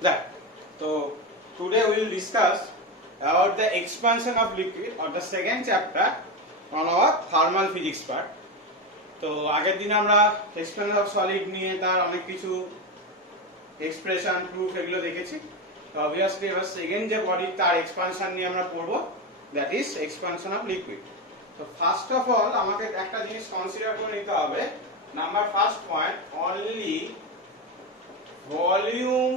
that. So today we will discuss about the expansion of liquid or the second chapter on our thermal physics part. তো আগের দিন আমরা expansion of solid নিয়ে তার অনেক কিছু এক্সপ্রেশন প্রুফ এগুলো দেখেছি। তো অবভিয়াসলি এবার সেকেন্ড যে বডি তার এক্সপানশন নিয়ে আমরা পড়ব, that is expansion of liquid. তো ফার্স্ট অফ অল আমাকে একটা জিনিস কনসিডার করে নিতে হবে। Number first point, only volume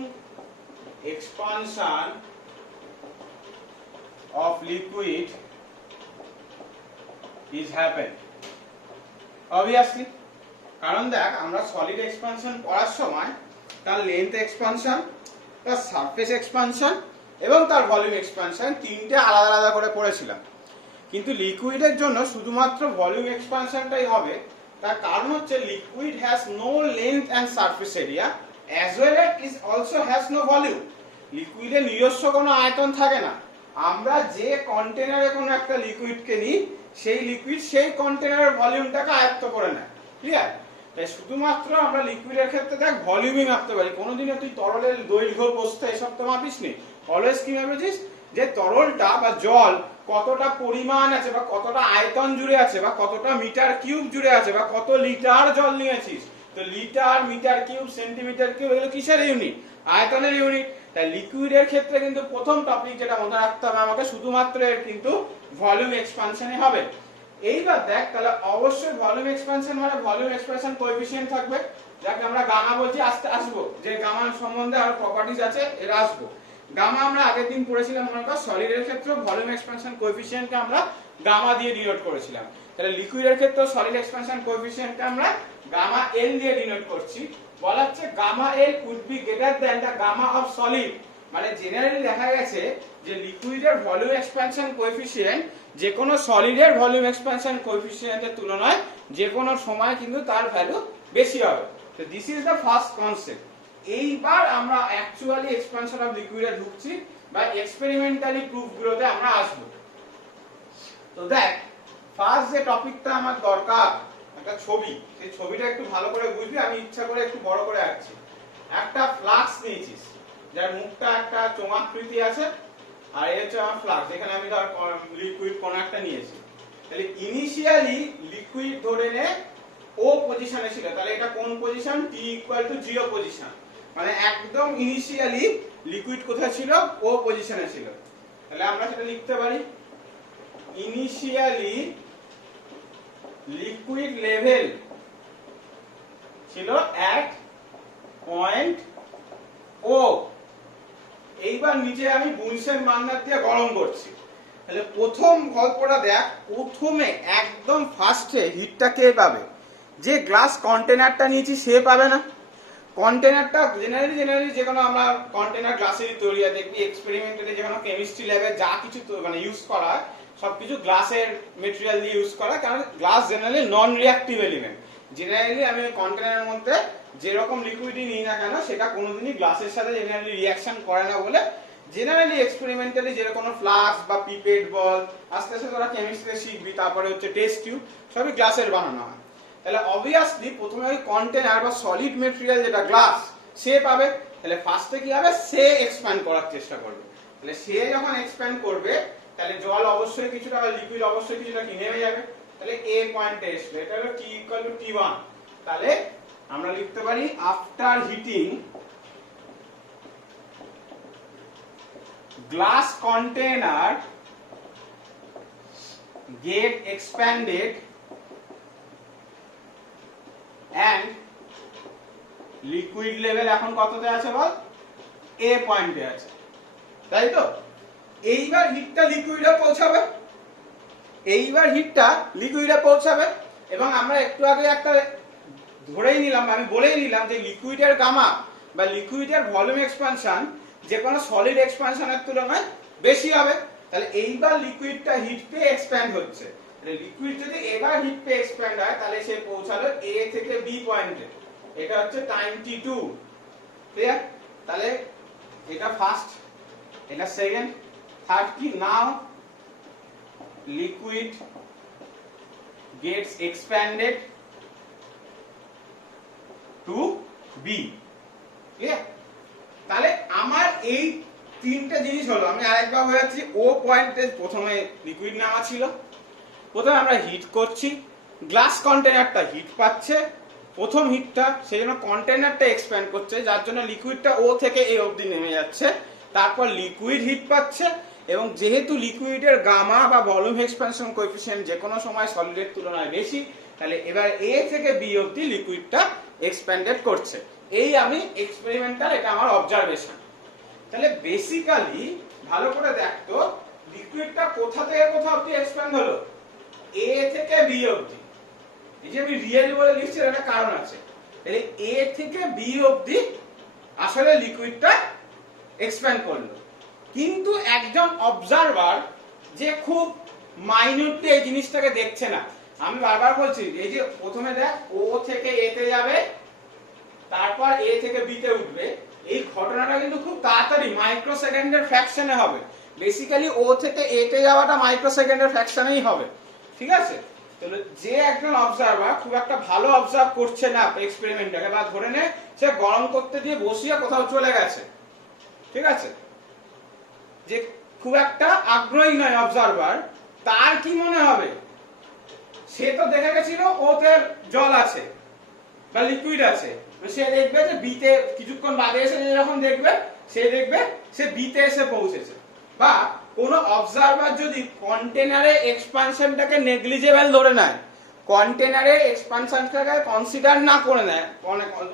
expansion of liquid is happen obviously, কারণ দেখ আমরা সলিড এক্সপানশন পড়ার সময় তার লেন্থ এক্সপানশন, তার সারফেস এক্সপানশন এবং তার ভলিউম এক্সপানশন তিনটে আলাদা আলাদা করে পড়েছিলাম। কিন্তু লিকুইডের জন্য শুধুমাত্র ভলিউম এক্সপানশনটাই হবে। তার কারণ হচ্ছে liquid has no length and surface area as well as it also has no volume. লিকুইডের নিজস্ব কোনো আয়তন থাকে না। আমরা যে কন্টেনারে কোনো একটা লিকুইডকে নিই, সেই লিকুইড সেই কন্টেনারের ভলিউমটাকে আয়ত্ত করে নেয়। ক্লিয়ার? তাই শুধুমাত্র আমরা লিকুইডের ক্ষেত্রে দেখ ভলিউমই মাপতে পারি। কোনোদিনও তুই তরলের দৈর্ঘ্য প্রস্থ এসব তো মাপিস নি। অলওয়েজ কি মাপেছিস যে তরলটা বা জল কতটা পরিমাণ আছে বা কতটা আয়তন জুড়ে আছে বা কতটা মিটার কিউব জুড়ে আছে বা কত লিটার জল নিয়েছিস। তো litre, metre cube, centimetre cube এগুলো কিসের ইউনিট? আয়তনের ইউনিট। তাই লিকুইডের ক্ষেত্রে কিন্তু প্রথম টপিক যেটা মনে রাখতে হবে আমাকে, শুধুমাত্র এর কিন্তু ভলিউম এক্সপানশনই হবে। এইবার দেখ তাহলে অবশ্যই ভলিউম এক্সপানশন মানে ভলিউম এক্সপ্রেশন কোএফিসিয়েন্ট থাকবে, যাকে আমরা গামা বলছি। আস্তে আসবো যে গামার সম্বন্ধে আর প্রপার্টিজ আছে এর আসবো। গামা আমরা আগের দিন পড়েছিলাম, মনে কর সলিডের ক্ষেত্রে ভলিউম এক্সপানশন কোএফিসিয়েন্টকে আমরা গামা দিয়ে ডিনোট করেছিলাম। তাহলে লিকুইডের ক্ষেত্রে সলিড এক্সপানশন কোএফিসিয়েন্টকে আমরা গামা এল দিয়ে ডিনোট করছি। বলা হচ্ছে gamma L would be greater than the gamma of solid. মানে জেনারেলি দেখা গেছে যে লিকুইডের ভলিউম এক্সপানশন কোএফিসিয়েন্ট যে কোনো সলিডের ভলিউম এক্সপানশন কোএফিসিয়েন্টের তুলনায় যে কোনো সময় কিন্তু তার ভ্যালু বেশি হবে। তো this is the first concept. এইবার আমরা অ্যাকচুয়ালি এক্সপানশন অফ লিকুইডে ঢুকছি বা এক্সপেরিমেন্টালি প্রুফগুলোতে আমরা আসবো। তো দেখ ফার্স্ট যে টপিকটা আমার দরকার একটা ছবি, সেই ছবিটা একটু ভালো করে বুঝবি। আমি ইচ্ছা করে একটু বড় করে আঁকছি। একটা ফ্লাক্স নিয়েছিস যার মুখটা একটা চোঙাকৃতি আছে, আর এই হচ্ছে আমার ফ্লাক্স, এখানে আমি ধর লিকুইড কোন একটা নিয়েছি। তাহলে ইনিশিয়ালি লিকুইড ধরে নে ও পজিশনে ছিল। তাহলে এটা কোন position? t equal to 0 position. মানে একদম ইনিশিয়ালি লিকুইড কোথায় ছিল? ও পজিশনে ছিল। তাহলে আমরা সেটা লিখতে পারি ইনিশিয়ালি লিকুইড লেভেল ছিল at পয়েন্ট ও। এইবার নিচে আমি বুনসেন বার্নার দিয়ে গরম করছি। তাহলে প্রথম গল্পটা দেখ, প্রথমে একদম ফার্স্টে হিটটা কে পাবে? যে গ্লাস কন্টেনারটা নিয়েছি সে পাবে না। কন্টেনারটা জেনারেলি যে কোনো আমরা কন্টেনার গ্লাসেরই তৈরি হয়। দেখবি এক্সপেরিমেন্টালি যে কোনো কেমিস্ট্রি ল্যাবে যা কিছু মানে ইউজ করা হয় সবকিছু গ্লাসের মেটেরিয়াল দিয়ে ইউজ করা, কারণ গ্লাস জেনারেলি নন রিঅ্যাক্টিভ এলিমেন্ট। জেনারেলি আমি ওই কন্টেনারের মধ্যে যেরকম লিকুইডই নিই না কেন সেটা কোনোদিনই গ্লাসের সাথে জেনারেলি রিঅ্যাকশন করে না বলে জেনারেলি এক্সপেরিমেন্টালি যেরকম ফ্লাস্ক বা পিপেট বল আস্তে আস্তে তোরা কেমিস্ট্রিতে শিখবি, তারপরে হচ্ছে টেস্ট টিউব সবই গ্লাসের বানানো হয়। তাহলে অবভিয়াসলি প্রথমে ওই কন্টেনার বা সলিড মেটেরিয়াল যেটা গ্লাস সে পাবে। তাহলে ফার্স্টে কি হবে? সে এক্সপ্যান্ড করার চেষ্টা করবে। তাহলে সে যখন এক্সপ্যান্ড করবে তাহলে জল অবশ্যই কিছুটা বা লিকুইড অবশ্যই কিছুটা কি নেমে যাবে। তাহলে এ পয়েন্টে আসবে, এটা হলো t ইকুয়াল টু t1। তাহলে আমরা লিখতে পারি after heating glass container get expanded and liquid level এখন কততে আছে বল? a পয়েন্টে আছে, তাই তো? এইবার হিটটা লিকুইডে পৌঁছাবে এবং আমরা একটু আগে একটা ধরেই নিলাম, আমি বলেই নিলাম যে লিকুইডের গামা বা লিকুইডের ভলিউম এক্সপানশন যে কোনো সলিড এক্সপানশনের তুলনায় বেশি হবে। তাহলে এইবার লিকুইডটা হিট পেয়ে এক্সপ্যান্ড হচ্ছে। তাহলে লিকুইড যদি এবার হিট পেয়ে এক্সপ্যান্ড হয় তাহলে সে পৌঁছালো a থেকে b পয়েন্টে। এটা হচ্ছে টাইম t2। ক্লিয়ার? তাহলে এটা ফার্স্ট, এটা সেকেন্ড, থার্ড কি? নাও liquid gets expanded to B. তাহলে আমার এই তিনটে জিনিস হলো, আমি আরেকবার হয়ে যাচ্ছি। ও পয়েন্টে প্রথমে লিকুইড নামা ছিল, প্রথমে আমরা হিট করছি, গ্লাস কন্টেনারটা হিট পাচ্ছে প্রথম হিটটা, সেই জন্য কন্টেনারটা এক্সপ্যান্ড করছে, যার জন্য লিকুইডটা ও থেকে এ অবধি নেমে যাচ্ছে। তারপর লিকুইড হিট পাচ্ছে, এবং যেহেতু লিকুইডের গামা বা ভলিউম এক্সপ্যানশন কোএফিসিয়েন্ট যে কোনো সময় সলিডের তুলনায় বেশি, তাহলে এবার এ থেকে বি অবধি লিকুইডটা এক্সপ্যান্ডেড করছে। এই আমি এক্সপেরিমেন্টাল, এটা আমার অবজারভেশন। তাহলে বেসিক্যালি ভালো করে দেখতো, লিকুইডটা কোথা থেকে কোথা অবধি এক্সপ্যান্ড হলো? এ থেকে বি অবধি। এই যে আমি রিয়েলি বলে লিখছি, একটা কারণ আছে। তাহলে এ থেকে বি অবধি আসলে লিকুইডটা এক্সপ্যান্ড করলো, কিন্তু একজন অবজারভার যে খুব মাইনিউটলি এই জিনিসটাকে দেখছে না। আমি বারবার বলছি, এই যে প্রথমে দেখ ও থেকে এ তে যাবে, তারপর এ থেকে বি তে উঠবে, এই ঘটনাটা কিন্তু খুব তাড়াতাড়ি মাইক্রো সেকেন্ডের ফ্র্যাকশনে হবে। বেসিক্যালি ও থেকে এ তে যাওয়াটা মাইক্রো সেকেন্ডের ফ্র্যাকশনেই হবে, ঠিক আছে? তাহলে যে একজন অবজারভার খুব একটা ভালো অবজার্ভ করছে না এক্সপেরিমেন্টটাকে, বা ধরে নে সে গরম করতে দিয়ে বসিয়ে কোথাও চলে গেছে, ঠিক আছে, যে খুব একটা আগ্রহী নয় অবজারভার, তার কি মনে হবে? সে তো দেখে গেছিল ওতে জল আছে বা লিকুইড আছে, সে দেখবে যে বিতে কিছুক্ষণ বাদে এসে যখন দেখবে, সে দেখবে সে বিতে এসে পৌঁছেছে। বা কোন অবজারভার যদি কন্টেনারে এক্সপানশনটাকে নেগলিজেবল ধরে নেয়, কন্টেনারে এক্সপানশনটাকে কনসিডার না করে নেয়,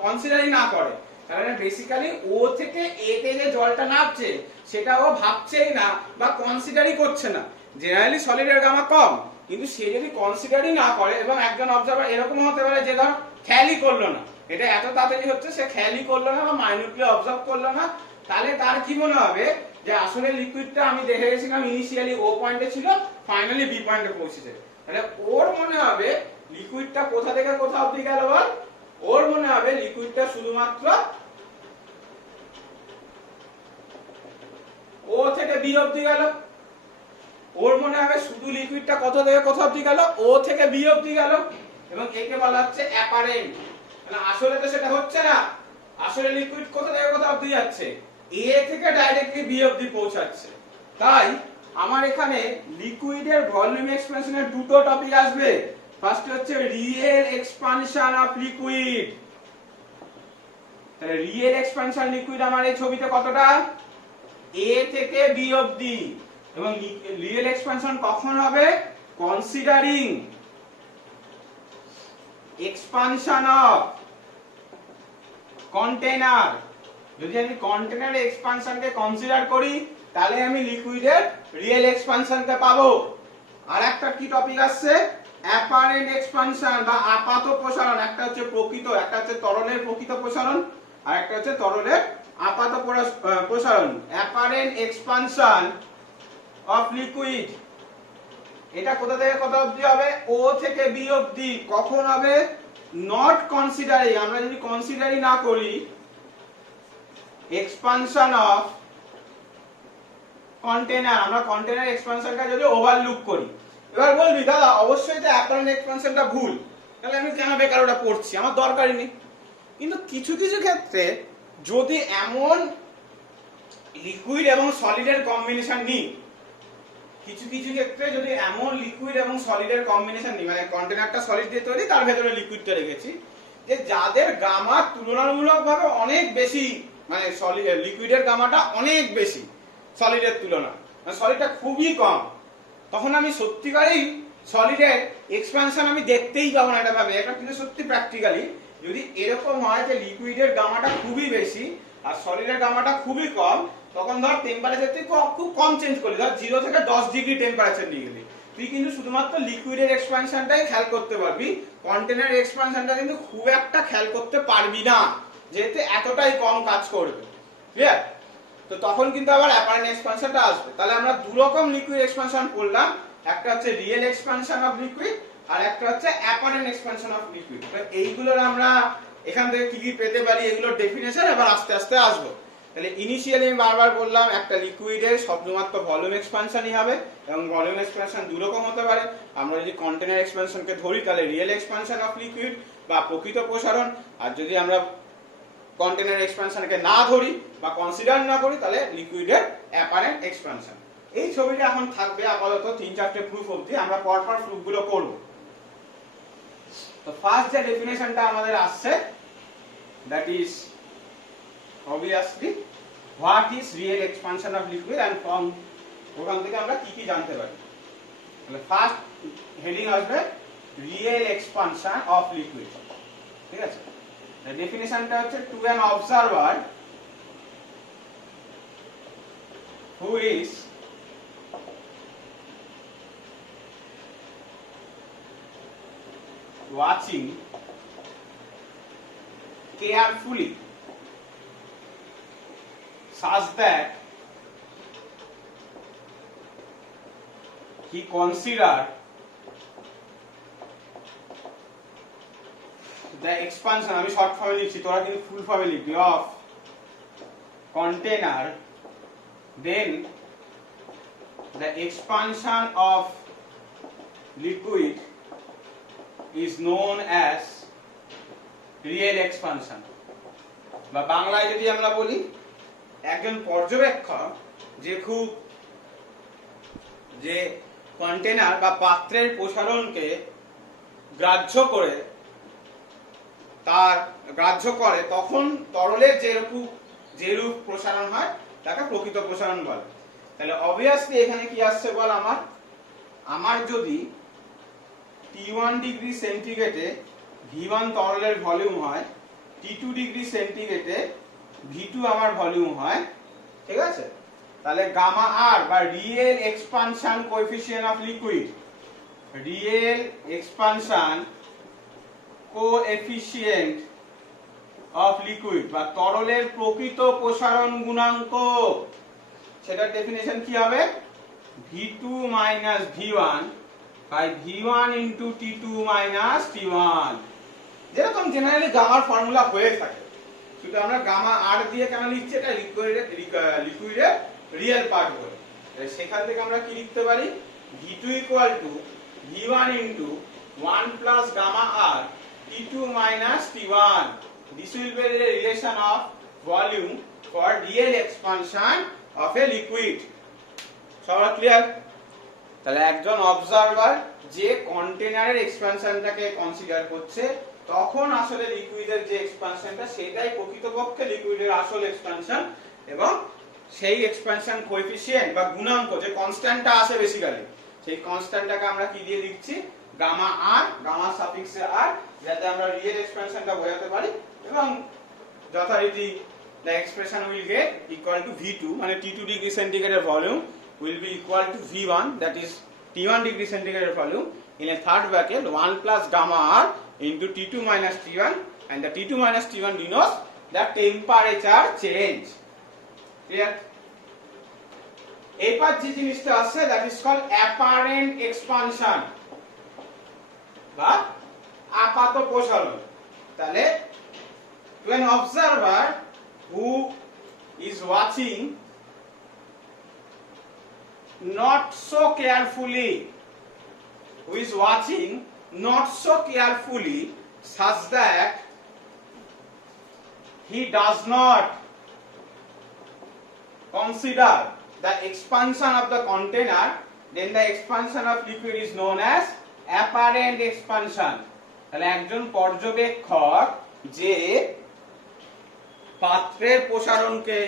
কনসিডারই না করে, কারণ বেসিক্যালি ও থেকে এ তে যে জলটা নামছে সেটা ও ভাবছেই না বা কনসিডারই করছে না। জেনারেলি সলিডের গামা কম, কিন্তু সে যদি কনসিডারই না করে, এবং একজন অবজারভার এরকম হতে পারে যে ধর খেয়ালই করলো না, এটা এত তাড়াতাড়ি হচ্ছে, সে খেয়ালই করলো না বা মাইনিউটলি অবজার্ভ করলো না, তাহলে তার কি মনে হবে যে আসলে লিকুইডটা আমি দেখে গেছিলাম ইনিশিয়ালি ও পয়েন্টে ছিল, ফাইনালি বি পয়েন্টে পৌঁছেছে। তাহলে ওর মনে হবে লিকুইডটা কোথা থেকে কোথা অবধি গেল বল? ওর মনে হবে লিকুইডটা শুধুমাত্র ও থেকে বি অবধি গেল। ওর মনে হবে শুধু লিকুইডটা কোথা থেকে কোথা অবধি গেল? ও থেকে বি অবধি গেল, এবং একে বলা হচ্ছে অ্যাপারেন্ট। মানে আসলে তো সেটা হচ্ছে না, আসলে লিকুইড কোথা থেকে কোথা অবধি যাচ্ছে? এ থেকে ডাইরেক্টলি বি অবধি পৌঁছাচ্ছে। তাই আমার এখানে লিকুইডের ভলিউম এক্সপ্যানশনের দুটো টপিক আসবে। ফার্স্ট হচ্ছে রিয়েল এক্সপানশন অফ লিকুইড। তাহলে রিয়েল এক্সপানশন লিকুইড আমার এই ছবিতে কতটা? এ থেকে বি অবধি। এবং রিয়েল এক্সপানশন কখন হবে? Considering expansion of container. যদি আমি কন্টেনারের এক্সপানশনকে কনসিডার করি, তাহলে আমি লিকুইডের রিয়েল এক্সপানশনকে পাবো। আর একটা কি টপিক আসছে? অ্যাপারেন্ট এক্সপানশন বা আপাত প্রসারণ। একটা হচ্ছে প্রকৃত, একটা হচ্ছে তরলের প্রকৃত প্রসারণ, আর একটা হচ্ছে তরলের আপাত প্রসারণ। অ্যাপারেন্ট এক্সপানশন অফ লিকুইড, এটা কোথা থেকে কোথা অবধি হবে? ও থেকে বি অবধি। কখন হবে? নট কনসিডারিং, আমরা যদি কনসিডারই না করি এক্সপানশন অফ কন্টেনার, আমরা কন্টেনার এক্সপানশনটা যদি ওভারলুক করি। এবার বলবি দাদা অবশ্যই তো অ্যাপারেন্ট এক্সপানশনটা ভুল, তাহলে আমি কেন বেকার ওটা পড়ছি, আমার দরকারই নেই। কিন্তু কিছু কিছু ক্ষেত্রে যদি এমন লিকুইড এবং সলিডের কম্বিনেশন নিই, কিছু কিছু ক্ষেত্রে যদি এমন লিকুইড এবং সলিডের কম্বিনেশন নিই, মানে কন্টেনারটা সলিড দিয়ে তৈরি, তার ভেতরে লিকুইডটা রেখেছি, যে যাদের গামা তুলনামূলকভাবে অনেক বেশি, মানে সলিড লিকুইডের গামাটা অনেক বেশি সলিডের তুলনায়, মানে সলিডটা খুবই কম, তখন আমি সত্যিকারেই সলিডের এক্সপ্যানশন আমি দেখতেই পাবো না। এটা ভাবে এটা কিন্তু সত্যি প্র্যাকটিক্যালি যদি এরকম হয় যে লিকুইডের গামাটা খুবই বেশি আর সলিডের গামাটা খুবই কম, তখন ধর টেম্পারেচার তুই খুব কম চেঞ্জ করলি, ধর 0 থেকে 10 ডিগ্রি টেম্পারেচার নিয়ে গেলি, তুই কিন্তু শুধুমাত্র লিকুইডের এক্সপ্যানশনটাই খেয়াল করতে পারবি, কন্টেনার এক্সপ্যানশনটা কিন্তু খুব একটা খেয়াল করতে পারবি না, যেহেতু এতটাই কম কাজ করবে। ক্লিয়ার? তো তখন কিন্তু আবার অ্যাপারেন্ট এক্সপ্যানশনটা আসবে। তাহলে আমরা দু রকম লিকুইড এক্সপ্যানশন করলাম, একটা হচ্ছে রিয়েল এক্সপ্যানশন অফ লিকুইড, আর একটা হচ্ছে অ্যাপারেন্ট এক্সপ্যানশন অফ লিকুইড। তো এইগুলোর আমরা এখান থেকে কি কি পেতে পারি, এগুলোর ডেফিনেশন এবার আস্তে আস্তে আসবো। তাহলে ইনিশিয়ালি আমি বারবার বললাম একটা লিকুইডের শুধুমাত্র ভলিউম এক্সপ্যানশনই হবে, এবং ভলিউম এক্সপ্যানশন দু রকম হতে পারে। আমরা যদি কন্টেনার এক্সপ্যানশনকে ধরি তাহলে রিয়েল এক্সপ্যানশন অফ লিকুইড বা প্রকৃত প্রসারণ, আর যদি আমরা কন্টেনার এক্সপানশনকে না ধরি বা কনসিডার না করি তাহলে লিকুইডের অ্যাপারেন্ট এক্সপানশন। এই ছবিটা এখন থাকবে আপাতত 3-4টে প্রুফ অবধি, আমরা পরপর প্রুফগুলো করব। তো ফার্স্ট যে ডেফিনেশনটা আমাদের আসছে that is obviously what is real expansion of liquid and from ওখান থেকে আমরা কি কি জানতে পারি। তাহলে ফার্স্ট হেডিং আসবে রিয়েল এক্সপানশন অফ লিকুইড, ঠিক আছে। ডেফিনেশনটা হচ্ছে to an observer who is watching carefully such that he considered the expansion, আমি শর্ট ফর্মে লিখছি, তোরা কিন্তু ফুল ফর্মে লিখবি, of container, then the expansion of liquid is known as real expansion। বা বাংলায় যদি আমরা বলি, একজন পর্যবেক্ষক যে কন্টেনার বা পাত্রের প্রসারণকে গ্রাহ্য করে তখন তরলের যেরূপ প্রসারণ হয় তাকে প্রকৃত প্রসারণ বলে। তাহলে অবভিয়াসলি এখানে কি আসছে বল, আমার যদি T1 ডিগ্রি সেন্টিগ্রেডে V1 তরলের ভলিউম হয়, T2 ডিগ্রি সেন্টিগ্রেডে V2 আমার ভলিউম হয়, ঠিক আছে। তাহলে গামা আর বা real expansion coefficient of liquid, real expansion coefficient of liquid বা তরলের প্রকৃত প্রসারণ গুণাঙ্ক, সেটার ডেফিনেশন কি হবে, V2 minus V1 by V1 into T2 minus T1। যেরকম জেনারেলি গামার ফর্মুলা হয়ে থাকে, শুধু আমরা গামা আর দিয়ে কেন লিখছি, এটা লিকুইডের রিয়েল পার্ট বলে। সেখান থেকে আমরা কি লিখতে পারি, V2 equal to V1 into 1 plus gamma R T2 minus T1। This will be the relation of volume for real expansion of a liquid। সবার ক্লিয়ার? তাহলে একজন অবজারভার যে কন্টেনারের এক্সপানশনটাকে কনসিডার করছে, তখন আসলে লিকুইডের যে এক্সপানশনটা সেটাই প্রকৃতপক্ষে লিকুইডের আসল এক্সপানশন, এবং সেই এক্সপানশন কোএফিসিয়েন্ট বা গুণাঙ্ক যে কনস্ট্যান্টটা আসে বেসিক্যালি, সেই কনস্ট্যান্টটাকে আমরা কি দিয়ে লিখছি, গামা আর, গামা সাফিক্সে আর, যাতে আমরা রিয়েল এক্সপানশনটা বোঝাতে পারি। এবং যথারীতি the expression will get equal to V2, মানে T2 ডিগ্রি সেন্টিগ্রেডের volume will be equal to V1, that is T1 degree centigrade volume, in a third bracket 1 plus gamma R into T2 minus T1, and the T2 minus T1 denotes the temperature change। Clear? এরপর যে জিনিসটা আছে that is called apparent expansion বা আপাত প্রসারণ। তাহলে to an observer who is watching not so carefully, such that he does not consider the expansion of the container, then the expansion of liquid is known as apparent expansion। তাহলে একজন পর্যবেক্ষক যে পাত্রের প্রসারণকে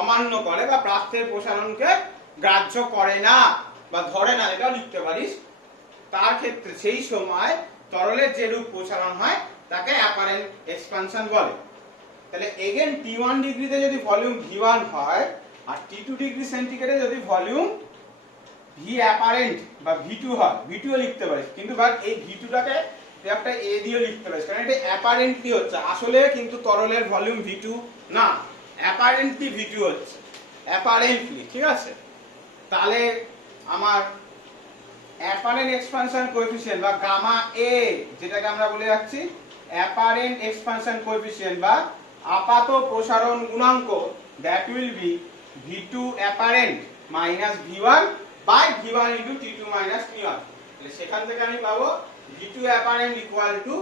অমান্য করে বা পাত্রের প্রসারণকে গ্রাহ্য করে না বা ধরে না, এটাও লিখতে পারিস, তার ক্ষেত্রে সেই সময় তরলের যেরূপ প্রসারণ হয় তাকে অ্যাপারেন্ট এক্সপানশন বলে। তাহলে এগেন T1 ডিগ্রিতে যদি ভলিউম V1 হয় আর T2 ডিগ্রি সেন্টিগ্রেডে যদি ভলিউম V অ্যাপারেন্ট বা V2 হয়, V2 ও লিখতে পারিস, কিন্তু বাট এই V2টাকে তুই একটা A দিয়ে লিখতে পারিস, কারণ এটা অ্যাপারেন্টলি হচ্ছে, আসলে কিন্তু তরলের ভলিউম V2 না, অ্যাপারেন্টলি V2 হচ্ছে, অ্যাপারেন্টলি, ঠিক আছে। তাহলে আমার অ্যাপারেন্ট এক্সপানশন কোএফিসিয়েন্ট বা গামা A, যেটাকে আমরা বলে যাচ্ছি অ্যাপারেন্ট এক্সপানশন কোএফিসিয়েন্ট বা আপাত প্রসারণ গুণাঙ্ক, that will be V2 apparent minus V1 by V1 into T2 minus T1। তাহলে সেখান থেকে আমি পাবো V2 apparent equal to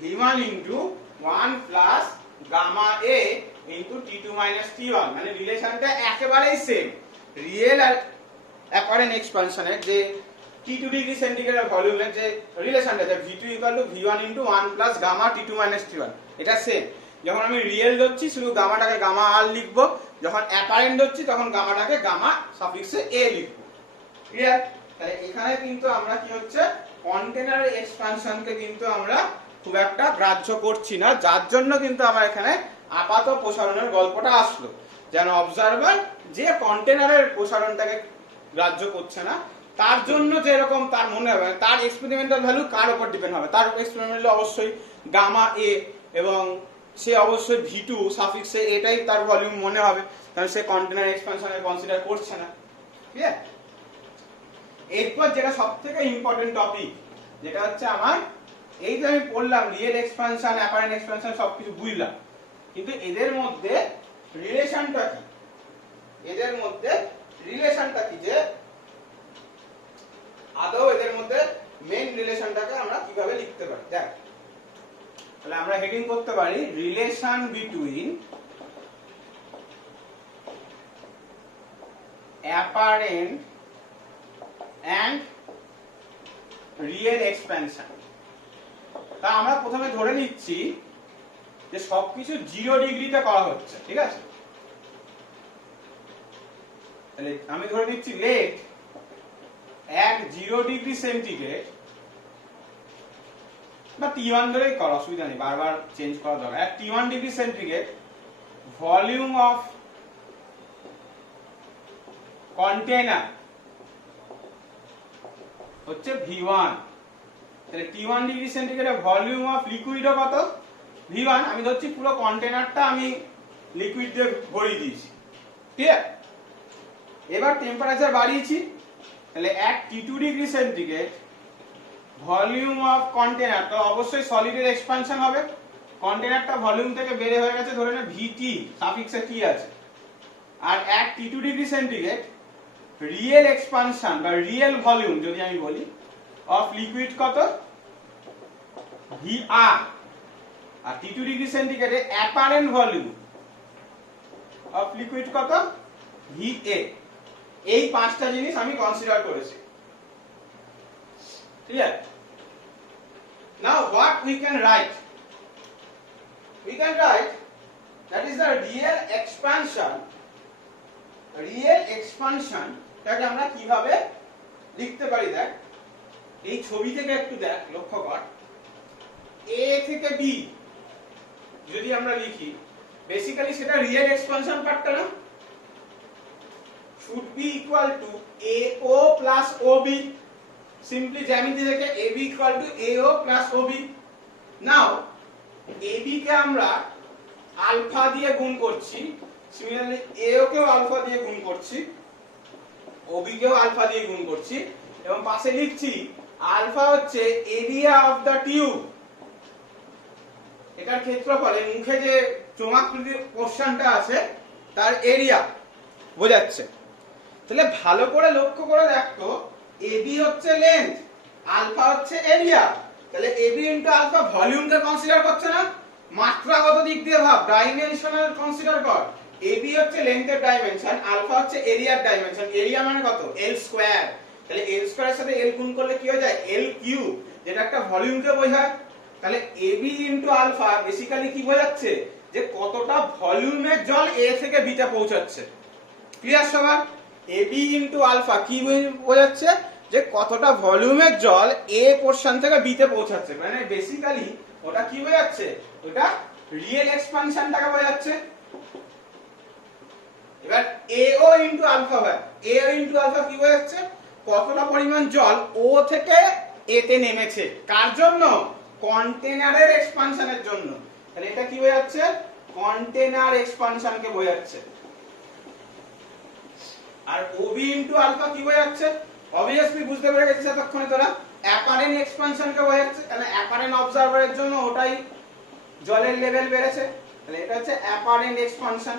V1 into 1 plus gamma A into T2 minus T1, মানে রিলেশনটা একেবারেই সেম রিয়েল আর অ্যাপারেন্ট এক্সপানশনের যে T2 ডিগ্রি সেন্টিগ্রেড ভলিউমের যে রিলেশনটা, যে V2 V1 into 1 plus gamma T2 minus T1, এটা সেম। যখন আমি রিয়েল ধরছি শুধু গামাটাকে গামা আর লিখবো, যখন অ্যাপারেন্ট ধরছি তখন গামাটাকে গামা সাফিক্সে এ লিখবো। ক্লিয়ার? তাহলে এখানে কিন্তু আমরা কি হচ্ছে কন্টেনারের এক্সপানশনকে কিন্তু আমরা খুব একটা গ্রাহ্য করছি না, যার জন্য কিন্তু আমার এখানে আপাত প্রসারণের গল্পটা আসলো, যেন অবজারভার যে কন্টেনারের প্রসারণটাকে গ্রাহ্য করছে না তার জন্য যেরকম তার মনে হবে, তার এক্সপেরিমেন্টাল ভ্যালু কার উপর ডিপেন্ড হবে, তার এক্সপেরিমেন্টাল অবশ্যই গামা এ এবং সে অবশ্যই V2 সাফিক্সে এটাই তার ভলিউম মনে হবে, কারণ সে কন্টেনার এক্সপানশনে কনসিডার করছে না। ঠিক আছে? এরপর যেটা সবথেকে ইম্পর্টেন্ট টপিক, যেটা হচ্ছে আমার এই যে আমি পড়লাম রিয়েল এক্সপানশন অ্যাপারেন্ট এক্সপানশন সবকিছু বুঝলাম, কিন্তু এদের মধ্যে রিলেশনটা কি, এদের মধ্যে রিলেশনটা কি, যে আদৌ এদের মধ্যে মেইন রিলেশনটাকে আমরা কিভাবে লিখতে পারি। দেখ, তাহলে আমরা হেডিং করতে পারি relation between apparent and real expansion. তা আমরা প্রথমে ধরে নিচ্ছি যে সবকিছু 0 ডিগ্রিতে করা হচ্ছে, ঠিক আছে? তাহলে আমি ধরে নিচ্ছি লেট এক 0 ডিগ্রি সেন্টিগ্রেড বা T1 ধরেই করা, অসুবিধা নেই, বারবার চেঞ্জ করা দরকার। এক T1 degree centigrade volume of container হচ্ছে V1। তাহলে T1 ডিগ্রি সেন্টিগ্রেডে ভলিউম অফ লিকুইডও কত? V1। আমি ধরছি পুরো কন্টেনারটা আমি লিকুইড দিয়ে ভরিয়ে দিয়েছি, ঠিক আছে? এবার টেম্পারেচার বাড়িয়েছি, তাহলে এক T2 degree centigrade volume of container, তো অবশ্যই সলিডের এক্সপানশন হবে, কন্টেনারটা ভলিউম থেকে বেড়ে হয়ে গেছে ধরে নে VT সাফিক্সে কি আছে, আর এক T2 degree centigrade real expansion বা রিয়েল ভলিউম যদি আমি বলি অফ লিকুইড কত? VR। আর T2 ডিগ্রি সেন্টিগ্রেডে অ্যাপারেন্ট ভলিউম অফ লিকুইড কত? VA। এই পাঁচটা জিনিস আমি কনসিডার করেছি, ঠিক আছে? Now what we can write? We can write that is the real expansion. Real expansion টাকে আমরা কিভাবে লিখতে পারি? দেখ, এই ছবি থেকে একটু দেখ, লক্ষ্য কর, A থেকে B যদি আমরা লিখি, বেসিক্যালি সেটা রিয়েল এক্সপানশন পার্টটা না, should be equal to AO plus OB। Simply জ্যামিতি দেখে AB equal to AO plus OB। Now AB কে আমরা আলফা দিয়ে গুণ করছি, সিমিলারলি AO কেও আলফা দিয়ে গুণ করছি, OB কেও আলফা দিয়ে গুণ করছি, এবং পাশে লিখছি আলফা হচ্ছে এরিয়া অফ দা টিউব, এটার ক্ষেত্রফলে মুখে যে চোঙাকৃতির পোরশনটা আছে তার এরিয়া বোঝাচ্ছে। তাহলে ভালো করে লক্ষ্য করে দেখো, AB হচ্ছে লেন্থ, আলফা হচ্ছে এরিয়া, তাহলে AB ইনটু আলফা ভলিউমকে কনসিডার করছে না, মাত্রাগত দিক দিয়ে ভাব, ডাইমেনশনাল কনসিডার কর। AB হচ্ছে লেন্থের ডাইমেনশন, আলফা হচ্ছে এরিয়ার ডাইমেনশন, এরিয়া মানে কত? L square. তাহলে L স্কয়ারের সাথে L গুণ করলে কি হয়ে যায়? L কিউব, যেটা একটা ভলিউমকে বোঝায়। তাহলে AB ইনটু আলফা বেসিক্যালি কি বোঝাচ্ছে? যে কতটা ভলিউমের জল A থেকে B তে পৌঁছাচ্ছে। ক্লিয়ার সবার? AB ইনটু আলফা কি বোঝাচ্ছে? যে কতটা ভলিউমের জল A পোরশন থেকে B তে পৌঁছাচ্ছে, মানে বেসিক্যালি ওটা কি বোঝাচ্ছে? ওটা রিয়েল এক্সপানশনটাকে বোঝাচ্ছে। এবার AO ইনটু আলফা হয়, AO ইনটু আলফা কি বোঝাচ্ছে? কতটা পরিমাণ জল O থেকে A তে নেমেছে, কার জন্য? কন্টেনারের এক্সপানশনের জন্য। তাহলে এটা কি বোঝাচ্ছে? কন্টেনার এক্সপানশনকে বোঝাচ্ছে। আর OB ইনটু আলফা কি বোঝাচ্ছে? অবভিয়াসলি বুঝতে পেরে গেছিস এতক্ষণে তোরা, অ্যাপারেন্ট এক্সপানশনকে বোঝাচ্ছে। তাহলে অ্যাপারেন্ট অবজারভারের জন্য ওটাই জলের লেভেল বেড়েছে, তাহলে এটা হচ্ছে অ্যাপারেন্ট এক্সপানশন।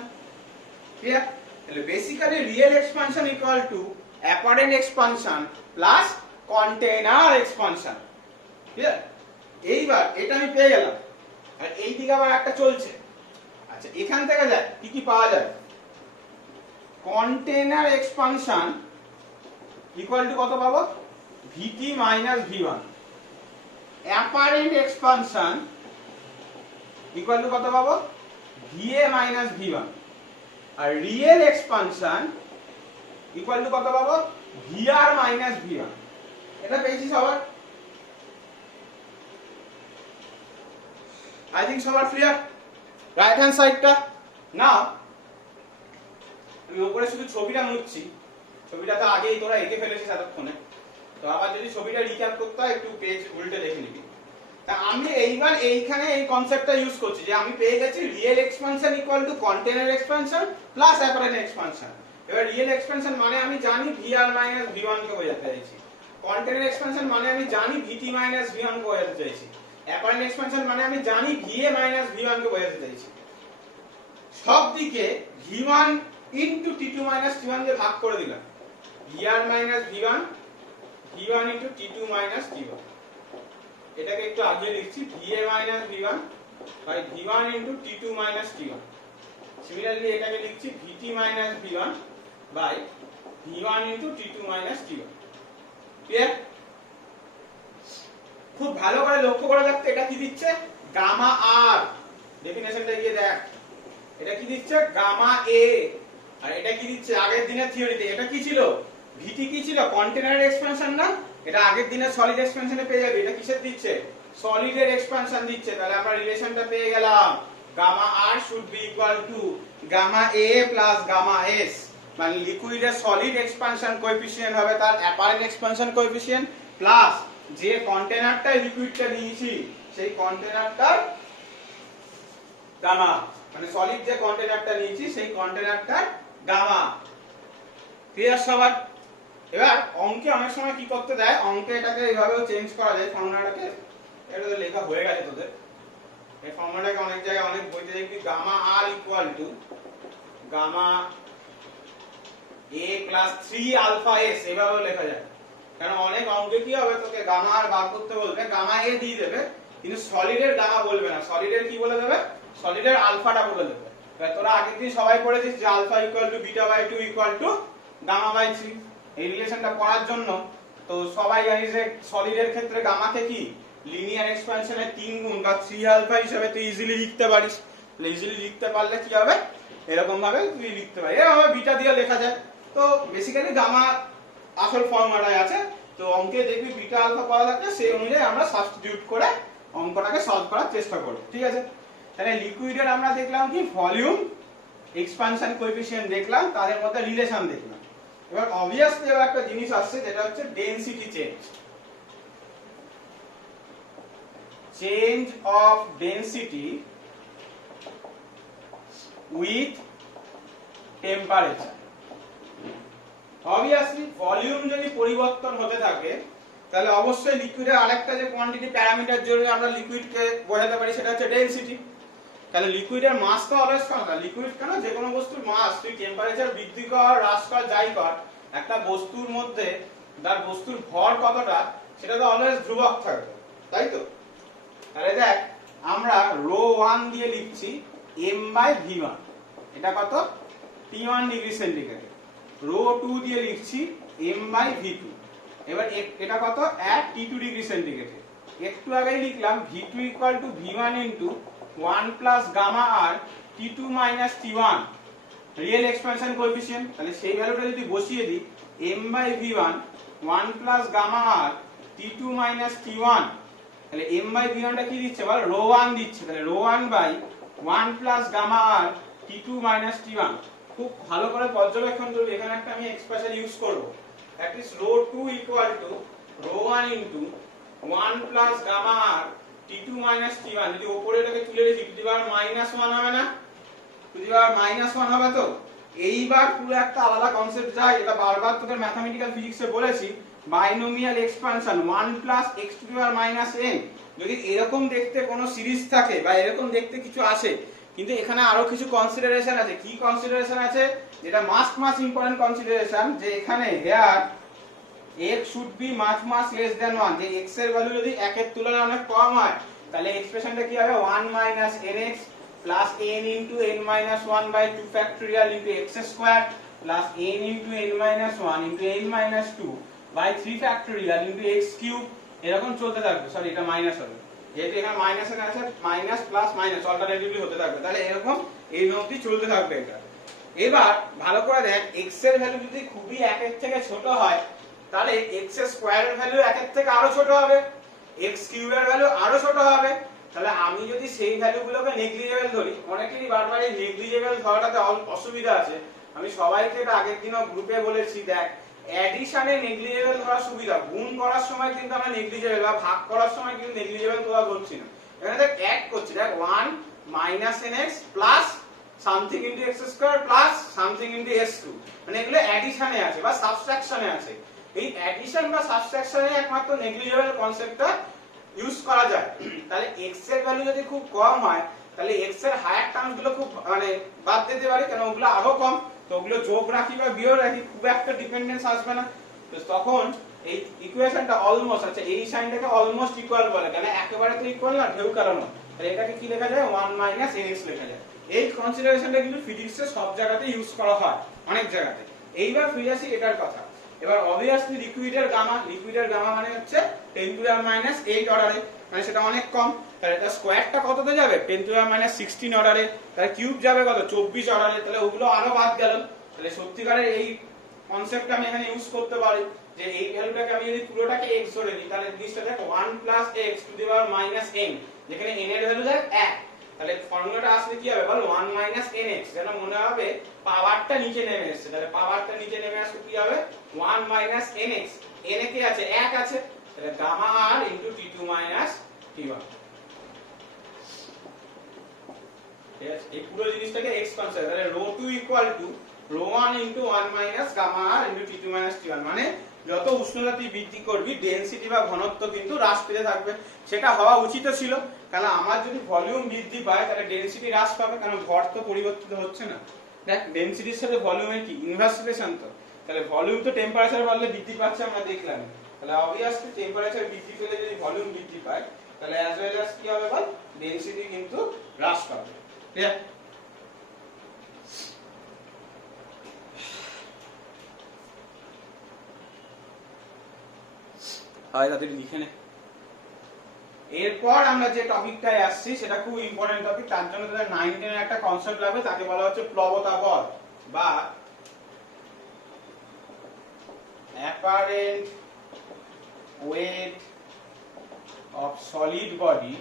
ক্লিয়ার? তাহলে basically real expansion equal two apparent expansion plus container expansion. Clear? এইবার এটা আমি পেয়ে গেলাম। আর এই দিকে আবার একটা চলছে। আচ্ছা এখান থেকে যায় কি কি পাওয়া যায়, কন্টেনার এক্সপানশন ইকুয়াল টু কত পাবো, ভিটি মাইনাস ভি1, অ্যাপারেন্ট এক্সপানশন ইকুয়াল টু কত পাবো, ভিএ মাইনাস ভি1, আর রিয়েল এক্সপানশন ইকুয়াল টু কত পাবো, ভিআর মাইনাস ভি1। এটা পেয়েছি সবার? আই থিংক সবার ক্লিয়ার। রাইট হ্যান্ড সাইডটা না, আমি উপরে শুধু ছবিটা মুছছি, ছবিটা তো আগেই তোরা এঁকে ফেলেছিস এতক্ষণে, তো আবার যদি ছবিটা রিক্যাপ করতে হয় একটু পেজ উল্টে দেখে নিবি। তা আমি এইবার এইখানে এই কনসেপ্টটা ইউজ করছি যে আমি পেয়ে গেছি real expansion equal two container expansion plus apparent expansion. এবার রিয়েল এক্সপানশন মানে আমি জানি ভিআর মাইনাস ভি1 কে বোঝাতে চাইছি, কন্টেনার এক্সপানশন মানে আমি জানি ভিটি মাইনাস ভি1 কে বোঝাতে চাইছি, অ্যাপারেন্ট এক্সপানশন মানে আমি জানি ভিএ মাইনাস ভি1 কে বোঝাতে চাইছি। সব দিকে ভি1 ইনটু টি2 মাইনাস টি1 দিয়ে ভাগ করে দিলাম, ভিআর মাইনাস ভি1, ভি1 ইনটু টি2 মাইনাস টি1। এটাকে একটু আগে লিখছি, ভিএ মাইনাস ভি1 বাই ভি1 ইনটু টি2 মাইনাস টি1। সিমিলারলি এটাকে লিখছি ভিটি মাইনাস ভি1 বাই ভি1 ইনটু টি2 মাইনাস টি1। ক্লিয়ার? খুব ভালো করে লক্ষ্য করে দেখতে, এটা কি দিচ্ছে, গামা আর, ডেফিনেশনটা গিয়ে দেখ, এটা কি দিচ্ছে, গামা এ। আর এটা কি দিচ্ছে, আগের দিনের থিওরিতে এটা কি ছিল, ভিটি কি ছিল, কন্টেনারের এক্সপানশন না, এটা আগের দিনের সলিড এক্সপানশনে পেয়ে যাবে। এটা কিসের দিচ্ছে, সলিডের এক্সপানশন দিচ্ছে। তাহলে আমরা রিলেশনটা পেয়ে গেলাম, gamma R should be equal to gamma A plus gamma S, মানে লিকুইডের সলিড এক্সপানশন কোএফিসিয়েন্ট হবে তার অ্যাপারেন্ট এক্সপানশন কোএফিসিয়েন্ট প্লাস যে কন্টেনারটা লিকুইডটা নিয়েছি সেই কন্টেনারটার গামা, মানে সলিড যে কন্টেনারটা নিয়েছি সেই কন্টেনারটার গামা। ক্লিয়ার সবার? এবার অঙ্কে অনেক সময় কি করতে দেয়, অঙ্কে এটাকে এইভাবেও চেঞ্জ করা যায় ফর্মুলাটাকে, এটা তো লেখা হয়ে গেছে তোদের, এই ফর্মুলাটাকে অনেক জায়গায় অনেক বইতে দেখবি gamma R equal to gamma A plus 3 alpha S, এভাবেও লেখা যায়। কারণ অনেক অঙ্কে কি হবে, তোকে গামা আর বার করতে বলবে, গামা এ দিয়ে দেবে কিন্তু সলিডের গামা বলবে না, সলিডের কি বলে দেবে, সলিডের আলফাটা বলে দেবে। তোরা আগের দিন সবাই পড়েছিস যে alpha equal to beta by 2 equal to gamma by 3। এই রিলেশনটা পড়ার জন্য তো সবাই জানি যে সলিডের ক্ষেত্রে গামাকে কি লিনিয়ার এক্সপানশনের 3 গুণ বা 3 আলফা হিসেবে তুই ইজিলি লিখতে পারিস। ইজিলি লিখতে পারলে কি হবে, এরকম ভাবে তুই লিখতে পারিস, এরকম ভাবে বিটা দিয়ে লেখা যায়। তো বেসিক্যালি গামা আসল ফর্মুলায় আছে, তো অঙ্কে দেখবি বিটা আলফা পাওয়া থাকলে সেই অনুযায়ী আমরা সাবস্টিটিউট করে অঙ্কটাকে সলভ করার চেষ্টা করব। ঠিক আছে? তাহলে লিকুইডের আমরা দেখলাম কি ভলিউম, এক্সপানশন কোএফিসিয়েন্ট দেখলাম, তাদের মধ্যে রিলেশন দেখলাম। এবার অবভিয়াসলি এবার একটা জিনিস আসছে যেটা হচ্ছে density change, change of density with temperature. Obviously volume যদি পরিবর্তন হতে থাকে তাহলে অবশ্যই লিকুইডের আরেকটা যে কোয়ান্টিটি প্যারামিটার জন্য আমরা লিকুইডকে বোঝাতে পারি সেটা হচ্ছে ডেনসিটি। তাহলে লিকুইডের মাস তো অলওয়েজ কনস্ট্যান্ট, লিকুইড কেন, যে কোনো বস্তুর মাস তুই টেম্পারেচার বৃদ্ধি কর হ্রাস কর যাই কর, একটা বস্তুর মধ্যে তার বস্তুর ভর কতটা সেটা তো অলওয়েজ ধ্রুবক থাকবে, তাই তো? তাহলে দেখ আমরা ρ1 দিয়ে লিখছি m/v1, এটা কত, T1 ডিগ্রি সেন্টিগ্রেড। ρ2 দিয়ে লিখছি m/v2, এবার এটা কত, at T2 ডিগ্রি সেন্টিগ্রেড। একটু আগেই লিখলাম v2 = v1 * 1 plus gamma r T2 minus T1 real expansion coefficient. তাহলে সেই ভ্যালুটা যদি বসিয়ে দিই m/v1 1 plus gamma r T2 minus T1, তাহলে m/v1 টা কি দিচ্ছে বল, ρ1 দিচ্ছে। তাহলে ρ1 / 1 plus gamma r T2 minus T1। খুব ভালো করে পর্যবেক্ষণ করবি, এখানে একটা আমি এক্সপ্রেশন ইউজ করব, that is ρ2 = ρ1 * 1 plus gamma r T2 minus T1। যদি উপরে এটাকে তুলে লিখি টু দি পাওয়ার -1 হবে না, টু দি পাওয়ার -1 হবে তো। এইবার পুরো একটা আলাদা কনসেপ্ট যায়, এটা বারবার তোদের ম্যাথমেটিক্যাল ফিজিক্সে বলেছি, binomial expansion 1 plus x to the power -n। যদি এরকম দেখতে কোনো সিরিজ থাকে বা এরকম দেখতে কিছু আসে, কিন্তু এখানে আরো কিছু কনসিডারেশন আছে। কি কনসিডারেশন আছে, যেটা মাস ইম্পর্টেন্ট কনসিডারেশন, যে এখানে hair x should be much less than 1, যে x এর ভ্যালু যদি 1 এর তুলনায় অনেক কম হয় তাহলে এক্সপ্রেশনটা কি হবে 1 minus nx plus n into n minus 1 by 2 factorial into x square plus n into n minus 1 into n minus 2 by 3 factorial into x cube এরকম চলতে থাকবে। সরি এটা মাইনাস হবে, যেহেতু এখানে মাইনাস এর আছে মাইনাস প্লাস মাইনাস অল্টারনেটিভলি হতে থাকবে, তাহলে এরকম এই অবধি চলতে থাকবে এটা। এবার ভালো করে দেখ x এর ভ্যালু যদি খুবই 1 এর থেকে ছোট হয় তাহলে x এর স্কয়ারের ভ্যালু 1 এর থেকে আরো ছোট হবে, x কিউবের ভ্যালু আরো ছোট হবে। তাহলে আমি যদি সেই ভ্যালুগুলোকে নেগলিজেবল ধরি, অনেকেরই বারবার এই নেগলিজেবল ধরাটাতে অসুবিধা আছে। আমি সবাইকে এটা আগের দিনও গ্রুপে বলেছি, দেখ অ্যাডিশনে নেগলিজেবল ধরা সুবিধা, গুণ করার সময় কিন্তু আমরা নেগলিজেবল বা ভাগ করার সময় কিন্তু নেগলিজেবল ধরা করছি না। এখানে দেখ অ্যাড করছি, দেখ 1 minus nx plus something into x square plus something into s2, মানে এগুলো অ্যাডিশনে আছে বা সাবট্রাকশনে আছে। এই অ্যাডিশন বা সাবট্রাকশনে একমাত্র নেগলিজেবল কনসেপ্টটা ইউজ করা যায়। তাহলে x এর ভ্যালু যদি খুব কম হয় তাহলে x এর হায়ার টার্মস গুলো খুব মানে বাদ দিতে পারি, কারণ ওগুলো আরো কম, তো ওগুলো যোগ রাখি বা বিয়োগ রাখি খুব একটা ডিপেন্ডেন্স আসবে না। তো তখন এই ইকুয়েশনটা অলমোস্ট, আচ্ছা এই সাইনটাকে অলমোস্ট ইকুয়াল বলে, কেন একেবারে তো ইকুয়াল না, ঢেউ কারণ। তাহলে এটাকে কি লেখা যায় 1 minus nx লেখা যায়। এই কনসিডারেশনটা কিন্তু ফিজিক্সে সব জায়গাতে ইউজ করা হয়, অনেক জায়গাতে। এইবার ফিরে আসি এটার কথা। এবার অবভিয়াসলি লিকুইডের গামা মানে হচ্ছে 10 to the minus 8 অর্ডারে, মানে সেটা অনেক কম। তাহলে এটা স্কয়ারটা কততে যাবে 10 to the minus 16 অর্ডারে, তাহলে কিউব যাবে কত 24 অর্ডারে, তাহলে ওগুলো আরো বাদ গেল। তাহলে সত্যিকারের এই কনসেপ্টটা আমি এখানে ইউজ করতে পারি যে এই ভ্যালুটাকে আমি যদি পুরোটাকে x ধরে নিই তাহলে জিনিসটা দেখো 1 plus x to the power minus n, যেখানে n এর ভ্যালু দেখ 1, তাহলে ফর্মুলাটা আসলে কি হবে বল 1 minus nx, যেন মনে হবে পাওয়ারটা নিচে নেমে এসেছে, তাহলে পাওয়ারটা নিচে নেমে আসলে কি হবে 1 minus nx, n এ কি আছে 1 আছে, তাহলে gamma r into t2 minus t1। ঠিক আছে, এই পুরো জিনিসটাকে x কনসেপ্ট, তাহলে ρ2 equal to ρ1 into 1 minus gamma r into t2 minus t1, মানে যত উষ্ণতা তুই বৃদ্ধি করবি ডেনসিটি বা ঘনত্ব কিন্তু হ্রাস পেতে থাকবে। সেটা হওয়া উচিত ছিল, কারণ আমার যদি ভলিউম বৃদ্ধি পায় তাহলে ডেনসিটি হ্রাস পাবে, কারণ ভর তো পরিবর্তিত হচ্ছে না। দেখ ডেনসিটির সাথে ভলিউমের কি ইনভার্স রিলেশন, তো তাহলে ভলিউম তো টেম্পারেচার বাড়লে বৃদ্ধি পাচ্ছে আমরা দেখলাম, তাহলে অবভিয়াসলি টেম্পারেচার বৃদ্ধি পেলে যদি ভলিউম বৃদ্ধি পায় তাহলে অ্যাজ ওয়েল অ্যাজ কি হবে বল ডেনসিটি কিন্তু হ্রাস পাবে। ঠিক আছে, তাদের লিখে নে। এরপর আমরা যে টপিকটায় আসছি সেটা খুব ইম্পর্টেন্ট টপিক, তার জন্য তাদের 9 10 এর একটা কনসেপ্ট লাগবে, তাকে বলা হচ্ছে প্লবতা বল বা apparent wait of solid body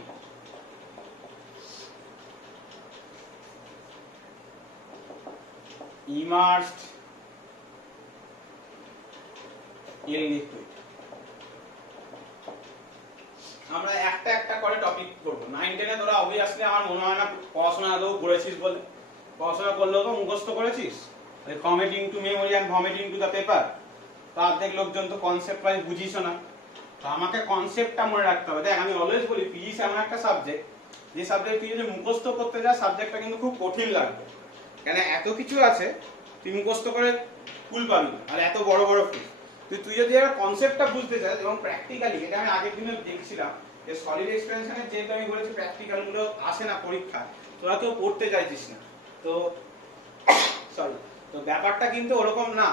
immersed in liquid. আমরা একটা একটা করে টপিক করব। 9 10 এ তোরা অবভিয়াসলি আমার মনে হয় না পড়াশোনা আদৌ করেছিস বলে, পড়াশোনা করলেও তো মুখস্থ করেছিস, committing to memory and vomiting to the paper. তো অর্ধেক লোকজন তো কনসেপ্ট ওয়াইজ বুঝিস না, তো আমাকে কনসেপ্টটা মনে রাখতে হবে। দেখ আমি অলওয়েজ বলি ফিজিক্স এমন একটা সাবজেক্ট, যে সাবজেক্ট তুই যদি মুখস্থ করতে যাস সাবজেক্টটা কিন্তু খুব কঠিন লাগবে, কেন এত কিছু আছে তুই মুখস্থ করে ফুল পাবি না, আর এত বড় বড় ফুল। তুই যদি একটা কনসেপ্টটা বুঝতে চাস এবং প্র্যাকটিক্যালি, এটা আমি আগের দিনে দেখছিলাম যে সলিড এক্সপেনশনের যেহেতু আমি বলেছি প্র্যাকটিক্যাল গুলো আসে না পরীক্ষা, তোরা কেউ পড়তে চাইছিস না, তো সরি, তো ব্যাপারটা কিন্তু ওরকম না।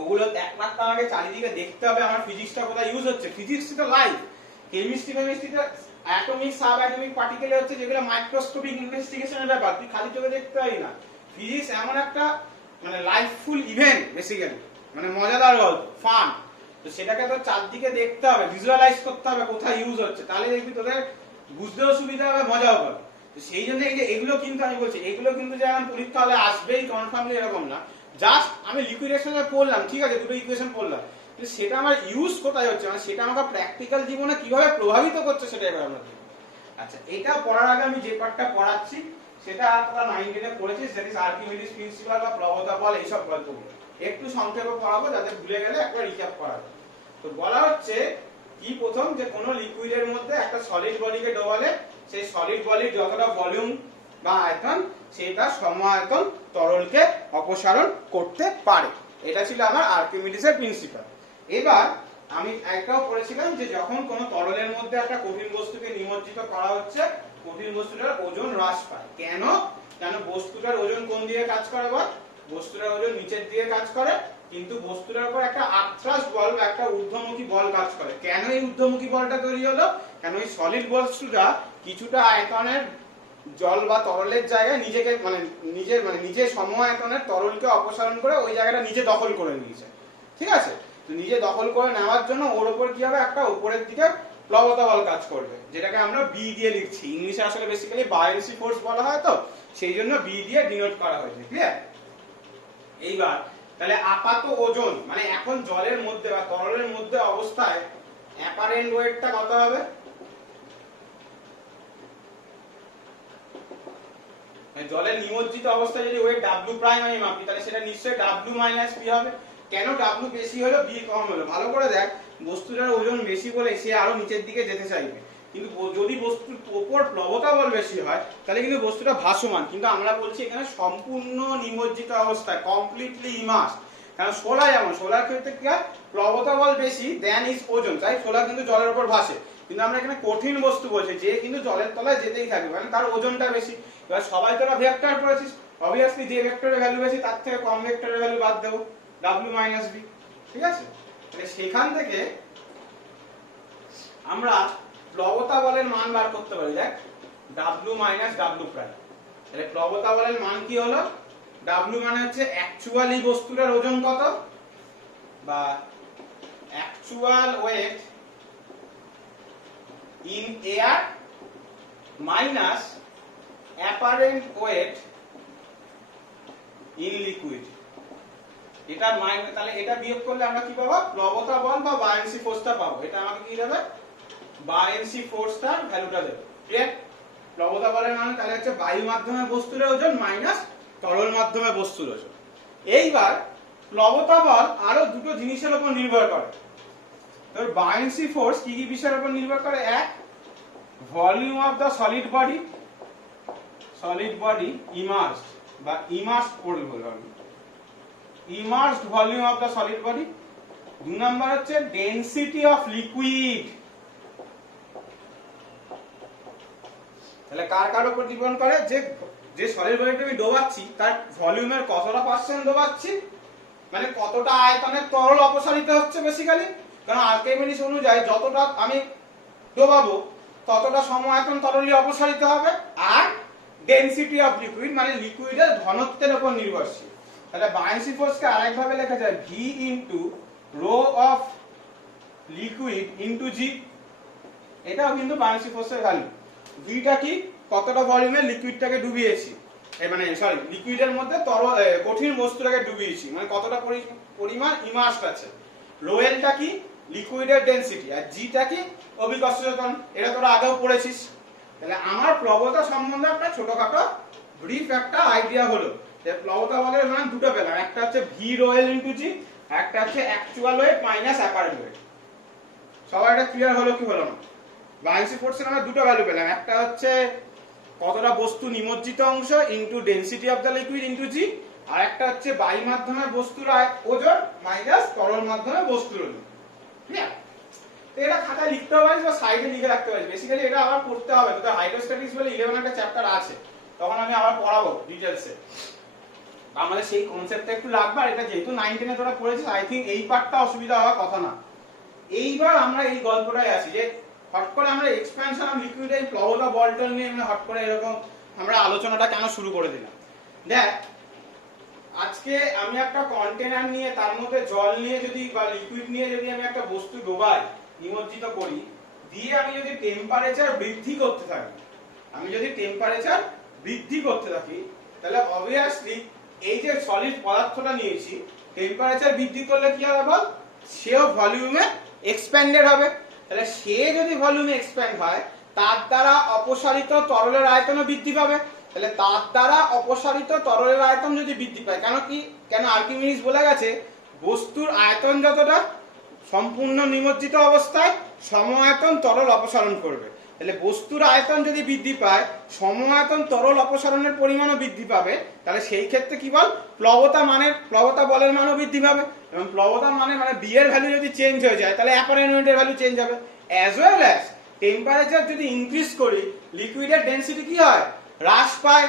ওগুলো একমাত্র আমাকে চারিদিকে দেখতে হবে আমার ফিজিক্সটা কোথায় ইউজ হচ্ছে। ফিজিক্স তো লাইফ, কেমিস্ট্রিতে অ্যাটমিক সাব অ্যাটমিক পার্টিকেল হচ্ছে যেগুলো মাইক্রোস্কোপিক ইনভেস্টিগেশনের ব্যাপার, তুই খালি চোখে দেখতে পাবি না। ফিজিক্স এমন একটা মানে লাইফফুল ইভেন্ট বেসিক্যালি, মানে মজাদার গল্প, ফান। তো সেটাকে তো চারদিকে দেখতে হবে, ভিজুয়ালাইজ করতে হবে কোথায় ইউজ হচ্ছে, তাহলে দেখবি তোদের বুঝতেও সুবিধা হবে, মজাও হবে। তো সেই জন্য এই যে এগুলো কিন্তু আমি বলছি, এগুলো কিন্তু যেমন পরীক্ষা হলে আসবেই কনফার্মলি এরকম না, জাস্ট আমি লিকুইডেশনে পড়লাম, ঠিক আছে দুটো ইকুয়েশন পড়লাম, কিন্তু সেটা আমার ইউজ কোথায় হচ্ছে, মানে সেটা আমাকে প্র্যাকটিক্যাল জীবনে কিভাবে প্রভাবিত করছে সেটা এবার আমরা দেখব। আচ্ছা, এটা পড়ার আগে আমি যে পার্টটা পড়াচ্ছি সেটা তোরা 9 10 এ পড়েছিস, দ্যাট ইজ আর্কিমিডিস প্রিন্সিপাল বা প্লবতা বল, এইসব গল্পগুলো একটু সংক্ষেপে পড়াবো, যাতে ভুলে গেলে একবার রিক্যাপ করা যায়। তো বলা হচ্ছে কি প্রথম, যে কোনো লিকুইডের মধ্যে একটা সলিড বডিকে ডোবালে সেই সলিড বডির যতটা ভলিউম বা আয়তন সেটা সম-আয়তন তরলকে অপসারণ করতে পারে। এটা ছিল আমার আর্কিমিডিসের প্রিন্সিপাল। এবার আমি একটাও পড়েছিলাম যে যখন কোনো তরলের মধ্যে একটা কঠিন বস্তুকে নিমজ্জিত করা হচ্ছে, কঠিন বস্তুটার ওজন হ্রাস পায়। কেন? কেন বস্তুটার ওজন কোন দিকে কাজ করে বল? বস্তুটার ওজন নিচের দিকে কাজ করে, কিন্তু বস্তুটার উপর একটা আপথ্রাস্ট বল বা একটা ঊর্ধ্বমুখী বল কাজ করে। কেন এই ঊর্ধ্বমুখী বলটা তৈরি হলো? কেন এই সলিড বস্তুটা কিছুটা আয়তনের জল বা তরলের জায়গায় নিজেকে নিজে সম আয়তনের তরলকে অপসারণ করে ওই জায়গাটা নিজে দখল করে নিয়েছে। ঠিক আছে? তো নিজে দখল করে নেওয়ার জন্য ওর উপর কি হবে, একটা উপরের দিকে প্লবতা বল কাজ করবে, যেটাকে আমরা বি দিয়ে লিখছি। ইংলিশে আসলে বেসিক্যালি বায়োন্সি ফোর্স বলা হয়, তো সেই জন্য বি দিয়ে ডিনোট করা হয়েছে। ক্লিয়ার? এইবার তাহলে আপাত ওজন মানে এখন জলের মধ্যে বা তরলের মধ্যে অবস্থায় অ্যাপারেন্ট ওয়েটটা কত হবে? জলের নিমজ্জিত অবস্থায় যদি ওয়েট W প্রাইম আমি মাপি, তাহলে সেটা নিশ্চয়ই W মাইনাস P হবে। কেন W বেশি হলো, B কম হলো? ভালো করে দেখ, বস্তুটার ওজন বেশি বলে সে আরো নিচের দিকে যেতে চাইবে, কিন্তু যদি বস্তুর উপর প্লবতা বল বেশি হয় তাহলে কিন্তু বস্তুটা ভাসমান। কিন্তু আমরা বলছি এখানে সম্পূর্ণ নিমজ্জিত অবস্থায়, কমপ্লিটলি ইমার্স। কারণ শোলা, যেমন শোলার ক্ষেত্রে কি হয়, প্লবতা বল বেশি দেন ইজ ওজন, তাই শোলা কিন্তু জলের উপর ভাসে। কিন্তু আমরা এখানে কঠিন বস্তু বলছি, যে কিন্তু জলের তলায় যেতেই থাকবে, মানে তার ওজনটা বেশি। এবার সবাই তোরা ভেক্টর পড়েছিস, অবভিয়াসলি যে ভেক্টরের ভ্যালু বেশি তার থেকে কম ভেক্টরের ভ্যালু বাদ দেবো, W মাইনাস B। ঠিক আছে? তাহলে সেখান থেকে আমরা প্লবতা বলের মান বার করতে পারি। দেখ, W মাইনাস W প্রাইম। তাহলে প্লবতা বলের মান কি হলো? W মানে হচ্ছে অ্যাকচুয়ালি বস্তুটার ওজন কত, বা actual weight in air minus apparent weight in liquid. এটা মাইনাস, তাহলে এটা বিয়োগ করলে আমরা কি পাবো? প্লবতা বল বা বায়োন্সি ফোর্সটা পাবো। এটা আমাকে কি দেবে? বায়োন্সি ফোর্সটার ভ্যালুটা দেবে। ক্লিয়ার? প্লবতা বলের মানে তাহলে হচ্ছে বায়ু মাধ্যমে বস্তুর ওজন মাইনাস তরল মাধ্যমে বস্তুর ওজন। এইবার প্লবতা বল আরো দুটো জিনিসের উপর নির্ভর করে। তোর বায়োন্সি ফোর্স কি কি বিষয়ের উপর নির্ভর করে? এক, volume of the solid body immersed বা ইমার্সড বলবো আমি, immersed volume of the solid body. দুই নাম্বার হচ্ছে ডেনসিটি অফ লিকুইড। তাহলে কার উপর ডিপেন্ড করে? যে সলিড বডিটা আমি ডোবাচ্ছি তার ভলিউমের কতটা পার্সেন্ট ডোবাচ্ছি, মানে কতটা আয়তনের তরল অপসারিত হচ্ছে বেসিক্যালি। কারণ আর্কিমিডিস অনুযায়ী যতটা আমি ডোবাবো ততটা সম আয়তন তরলই অপসারিত হবে। আর ডেনসিটি অফ লিকুইড মানে লিকুইডের ঘনত্বের উপর নির্ভরশীল। তাহলে বায়োন্সি ফোর্সকে আরেকভাবে লেখা যায় V into rho of liquid into G। এটাও কিন্তু বায়োন্সি ফোর্সের ভ্যালু। ভিটা কি? কতটা ভলিউমে লিকুইডটাকে ডুবিয়েছি, মানে সরি লিকুইডের মধ্যে তরল কঠিন বস্তুটাকে ডুবিয়েছি, মানে কতটা পরিমাণ ইমার্সড আছে। রো এলটা কি? লিকুইডের ডেনসিটি। আর জিটা কি? অভিকর্ষজন। এটা তোরা আগেও পড়েছিস। তাহলে আমার প্লবতা সম্বন্ধে একটা ছোটখাটো ব্রিফ একটা আইডিয়া হলো যে প্লবতা বলের মান দুটো পেলাম, একটা হচ্ছে V rho L into G, একটা হচ্ছে actual weight minus apparent weight. সবার এটা ক্লিয়ার হলো কি হলো না? বায়োন্সি ফোর্সের আমরা দুটো ভ্যালু পেলাম, একটা হচ্ছে কতটা বস্তু নিমজ্জিত অংশ into density of the liquid into g, আর একটা হচ্ছে বায়ু মাধ্যমে বস্তুর ওজন মাইনাস তরল মাধ্যমে বস্তুর ওজন। ক্লিয়ার? তো এটা খাতায় লিখতে পারিস বা সাইডে লিখে রাখতে পারিস। বেসিক্যালি এটা আবার পড়তে হবে, তোদের হাইড্রোস্ট্যাটিক্স বলে 11 একটা চ্যাপ্টার আছে, তখন আমি আবার পড়াবো ডিটেইলসে। আমাদের সেই কনসেপ্টটা একটু লাগবে। আর এটা যেহেতু 9 10 এ তোরা পড়েছিস, আই থিংক এই পার্টটা অসুবিধা হওয়ার কথা না। এইবার আমরা এই গল্পটায় আসি যে হট করে আমরা এক্সপ্যানশন অফ লিকুইড এই প্লবতা বলটন নিয়ে হট করে এরকম আমরা আলোচনাটা কেন শুরু করে দিলাম। দেখ, আজকে আমি একটা কন্টেনার নিয়ে তার মধ্যে জল নিয়ে যদি বা লিকুইড নিয়ে যদি আমি একটা বস্তু ডোবাই, নিমজ্জিত করি, দিয়ে আমি যদি টেম্পারেচার বৃদ্ধি করতে থাকি, তাহলে অবভিয়াসলি এই যে সলিড পদার্থটা নিয়েছি টেম্পারেচার বৃদ্ধি করলে কি হবে বল? সেও ভলিউমে এক্সপ্যান্ডেড হবে। তাহলে সে যদি ভলিউমে এক্সপ্যান্ড হয় তার দ্বারা অপসারিত তরলের আয়তনও বৃদ্ধি পাবে। তাহলে তার দ্বারা অপসারিত তরলের আয়তন যদি বৃদ্ধি পায়, কেন আর্কিমিডিস বলে গেছে বস্তুর আয়তন যতটা সম্পূর্ণ নিমজ্জিত অবস্থায় সম আয়তন তরল অপসারণ করবে। তাহলে বস্তুর আয়তন যদি বৃদ্ধি পায়, সম-আয়তন তরল অপসারণের পরিমাণও বৃদ্ধি পাবে। তাহলে সেই ক্ষেত্রে কি বল, প্লবতা বলের মানও বৃদ্ধি পাবে। এবং প্লবতা মানে বি এর ভ্যালু যদি চেঞ্জ হয়ে যায়, তাহলে অ্যাপারেন্ট ওয়েটের ভ্যালু চেঞ্জ হবে। অ্যাজ ওয়েল অ্যাজ টেম্পারেচার যদি ইনক্রিজ করি, লিকুইডের ডেনসিটি কি হয়, হ্রাস পায়,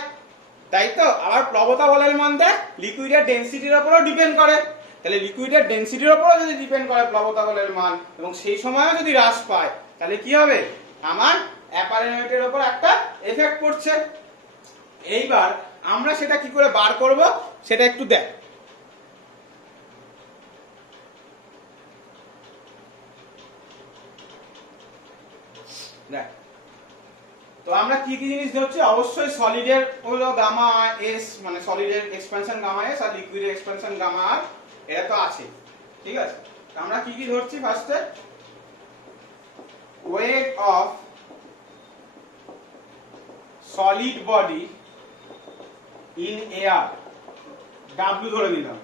তাই তো। আবার প্লবতা বলের মান দেখ লিকুইডের ডেনসিটির উপরও ডিপেন্ড করে। তাহলে লিকুইডের ডেনসিটির উপরও যদি ডিপেন্ড করে প্লবতা বলের মান, এবং সেই সময়ও যদি হ্রাস পায়, তাহলে কি হবে, আমার অ্যাপারেন্ট ওয়েটের উপর একটা এফেক্ট পড়ছে। এইবার আমরা সেটা কি করে বার করব সেটা একটু দেখ। দেখ তো আমরা কি কি জিনিস ধরছি, অবশ্যই সলিডের হলো গামা এস, মানে সলিডের এক্সপেনশন গামা এস আর লিকুইডের এক্সপেনশন গামা আর, এটা তো আছে, ঠিক আছে। আমরা কি কি ধরছি, ফার্স্টে weight of solid body in air, W ধরে নিলাম।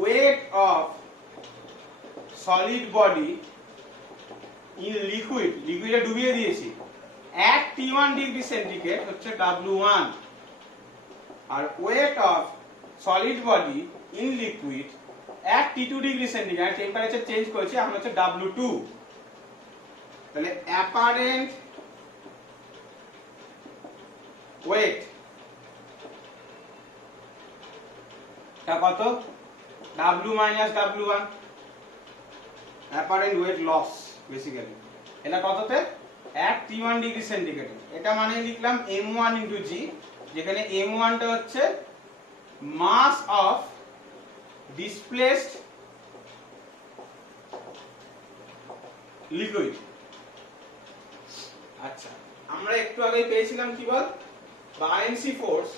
Weight of solid body in liquid, লিকুইডে ডুবিয়ে দিয়েছি, at T1 ডিগ্রি সেন্টিগ্রেড হচ্ছে W1, আর weight of solid body in liquid at T2 degree centigrade, temperature change করেছি, এখন হচ্ছে W2। তাহলে অ্যাপারেন্ট ওয়েট টা কত, W minus W1, apparent weight loss basically. এটা কততে, at T1 ডিগ্রি সেন্টিগ্রেড। এটা মানে লিখলাম m1 ইনটু g, যেখানে m1 টা হচ্ছে মাস অফ ডিসপ্লেসড লিকুইড। আচ্ছা, আমরা একটু আগে পেয়েছিলাম কি বল, buoyancy force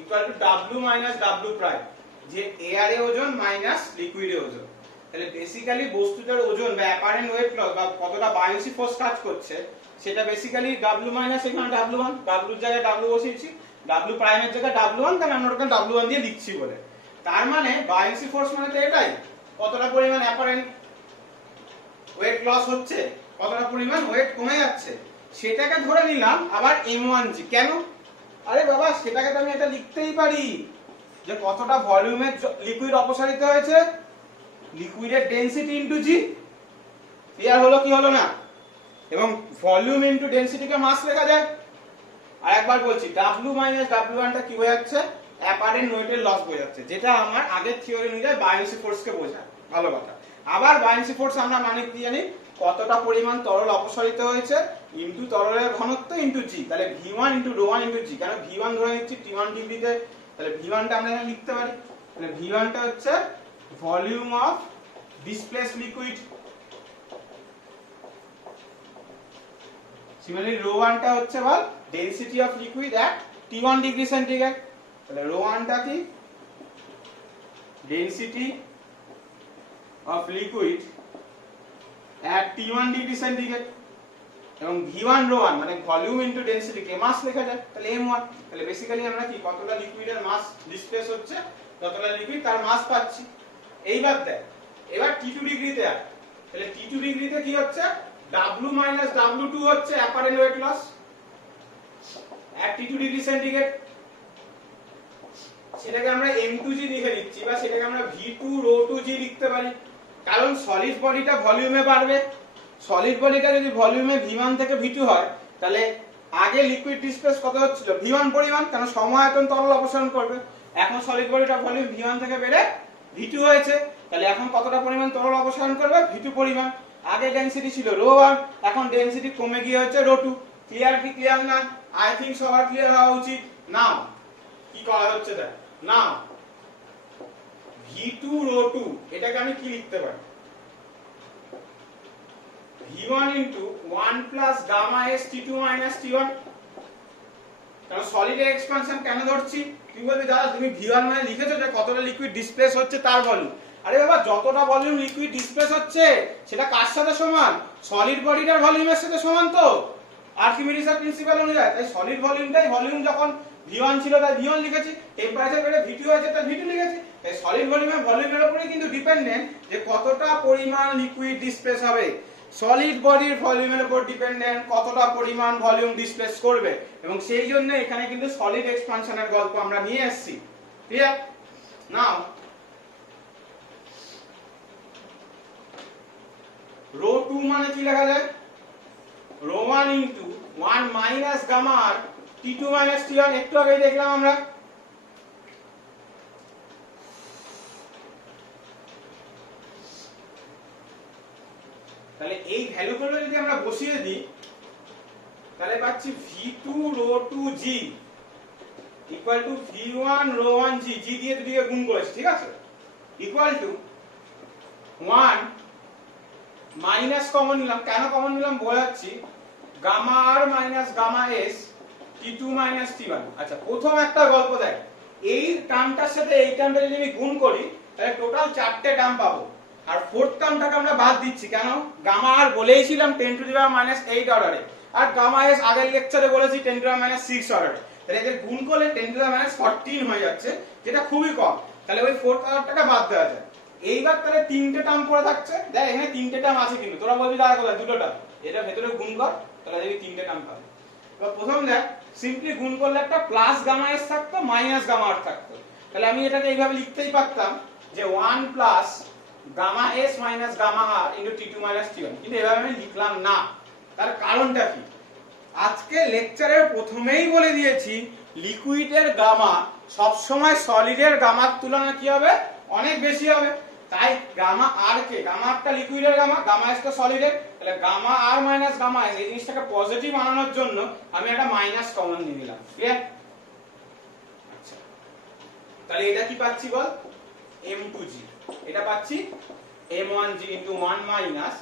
equal to W minus W prime, যে এয়ারে ওজন মাইনাস লিকুইডে ওজন। তাহলে বেসিক্যালি বস্তুটার ওজন বা অ্যাপারেন্ট ওয়েট লস বা কতটা বায়ান্সি ফোর্স কাজ করছে, সেটা বেসিক্যালি W মাইনাস এখানে W1, W এর জায়গায় W বসিয়েছি, W প্রাইমের জায়গায় W1, তাহলে আমরা ওটাকে W1 দিয়ে লিখছি বলে। তার মানে বায়ান্সি ফোর্স মানে তো এটাই, কতটা পরিমাণ অ্যাপারেন্ট ওয়েট লস হচ্ছে, কতটা পরিমাণ ওয়েট কমে যাচ্ছে, সেটাকে ধরে নিলাম আবার m1g। কেন, আরে বাবা সেটাকে তো আমি এটা লিখতেই পারি যে কতটা ভলিউমের লিকুইড অপসারিত হয়েছে, লিকুইডের ডেনসিটি ইনটু জি। ক্লিয়ার হলো কি হলো না, এবং ভলিউম ইনটু ডেনসিটিকে মাস লেখা যায়। আর একবার বলছি, W মাইনাস W1 টা কি হয়ে যাচ্ছে, অ্যাপারেন্ট ওয়েটের লস হয়ে যাচ্ছে, যেটা আমার আগের থিওরি অনুযায়ী বায়ান্সি ফোর্স কে বোঝায়। ভালো কথা। আবার বায়ান্সি ফোর্স আমরা মানে কি জানি, কতটা পরিমাণ তরল অপসারিত হয়েছে ইনটু তরলের ঘনত্ব ইনটু জি। তাহলে V1 ইনটু ρ1 ইনটু জি, কেন V1 ধরে নিচ্ছি T1 ডিগ্রিতে, তাহলে V1 টা আমরা এখানে লিখতে পারি। তাহলে V1 টা হচ্ছে volume of displaced liquid, similarly ρ1 টা হচ্ছে বল density of liquid at T1 degree centigrade. তাহলে ρ1 টা কি, density of liquid at T1 degree centigrade, এবং V1 ρ1 মানে ভলিউম ইনটু ডেনসিটি কে মাস লেখা যায়, তাহলে m1। তাহলে বেসিক্যালি আমরা কি কতটা লিকুইডের মাস ডিসপ্লেস হচ্ছে, যতটা লিকুইড তার মাস পাচ্ছি। এইবার দেখ, এবার T2 ডিগ্রিতে আয়, তাহলে T2 ডিগ্রিতে কি হচ্ছে, W মাইনাস W2 হচ্ছে apparent weight loss at T2 degree centigrade. সেটাকে আমরা m2g লিখে দিচ্ছি, বা সেটাকে আমরা V2 ρ2g লিখতে পারি, কারণ সলিড বডিটা ভলিউমে বাড়বে। সলিড বডিটা যদি ভলিউমে V1 থেকে V2 হয়, তাহলে আগে লিকুইড ডিসপ্লেস কত হচ্ছিল, V1 পরিমাণ, কারণ সম-আয়তন তরল অপসারণ করবে। এখন সলিড বডিটা ভলিউম V1 থেকে বেড়ে V2 হয়েছে, তাহলে এখন কতটা পরিমাণ তরল অপসারণ করবে, V2 পরিমাণ। আগে ডেনসিটি ছিল ρ1, এখন ডেনসিটি কমে গিয়ে হচ্ছে ρ2। ক্লিয়ার কি ক্লিয়ার না? আই থিংক সবার ক্লিয়ার হওয়া উচিত। নাও কি করা হচ্ছে দেখ, নাও V2 ρ2 এটাকে আমি কি লিখতে পারি, V1 into 1 plus gamma s T2 minus T1। কারণ সলিডের এক্সপানশন কেন ধরছি, তুমি বলবে দাদা তুমি V1 মানে লিখেছো যে কতটা লিকুইড ডিসপ্লেস হচ্ছে তার ভলিউম। আরে বাবা যতটা ভলিউম লিকুইড ডিসপ্লেস হচ্ছে সেটা কার সাথে সমান, সলিড বডিটার ভলিউমের সাথে সমান। তো আর্কিমিডিসের প্রিন্সিপাল অনুযায়ী তাই সলিড ভলিউমটাই, ভলিউম যখন V1 ছিল তাই V1 লিখেছি, টেম্পারেচার বেড়ে V2 হয়েছে তাই V2 লিখেছি। সলিড ভলিউমের ভলিউমের উপরে কিন্তু ডিপেন্ডেন্ট যে কতটা পরিমাণ লিকুইড ডিসপ্লেস হবে। সলিড বডির ভলিউমের উপর ডিপেন্ডেন্ট, কতটা পরিমাণ ভলিউম ডিসপ্লেস করবে, এবং সেই জন্য এখানে কিন্তু সলিড এক্সপানশনের গল্প আমরা নিয়ে এসেছি। ক্লিয়ার? নাও রো 2 মানে কি লেখা যায়? Rho 1 into 1 minus gamma R T2 minus T1, একটু আগেই দেখলাম আমরা। তাহলে এই ভ্যালুগুলো যদি আমরা বসিয়ে দিই তাহলে পাচ্ছি V2 rho 2 G equal to V1 rho 1 G, G দিয়ে দুদিকে গুণ করেছি, ঠিক আছে, ইকুয়াল টু 1 মাইনাস কমন নিলাম, কেন কমন নিলাম বোঝাচ্ছি, gamma R minus gamma S T2 minus T1। আচ্ছা, প্রথম একটা গল্প দেখ, এই টার্মটার সাথে এই টার্মটা যদি আমি গুণ করি তাহলে টোটাল 4টে টার্ম পাবো, আর ফোর্থ টার্মটাকে আমরা বাদ দিচ্ছি, কেন, গামা আর বলেইছিলাম 10 টু দি পাওয়ার মাইনাস 8 অর্ডারে, আর গামা এস আগের লেকচারে বলেছি 10 টু দি পাওয়ার মাইনাস 6 অর্ডারে। তাহলে এদের গুণ করলে 10 টু দি পাওয়ার মাইনাস 14 হয়ে যাচ্ছে, যেটা খুবই কম। তাহলে ওই ফোর্থ অর্ডারটাকে বাদ দেওয়া যায়। এইবার তাহলে 3টে টার্ম পড়ে থাকছে, দেখ এখানে 3টে টার্ম আছে, কিন্তু তোরা বলবি দাঁড়া কোথায়, 2টো টার্ম, এটা ভেতরে গুণ কর, তাহলে দেখবি 3টে টার্ম পাবে। এবার প্রথম দেখ, সিম্পলি গুণ করলে একটা প্লাস গামা এস থাকতো, মাইনাস গামা আর থাকতো। তাহলে আমি এটাকে এইভাবে লিখতেই পারতাম যে 1 plus gamma S minus gamma R into T2 minus T1, কিন্তু এভাবে আমি লিখলাম না। তার কারণটা কি? আজকে লেকচারের প্রথমেই বলে দিয়েছি, লিকুইডের গামা সব সময় সলিডের গামার তুলনায় কি হবে, অনেক বেশি হবে। তাই গামা আর কে, গামা একটা লিকুইডের গামা, গামা এস তো সলিডের, তাহলে gamma R minus gamma S, এই জিনিসটাকে পজিটিভ বানানোর জন্য আমি একটা মাইনাস কমন নিয়ে নিলাম। ক্লিয়ার? আচ্ছা, তাহলে এটা কি পাচ্ছি বল, M2G, এটা পাচ্ছি M1G into 1 minus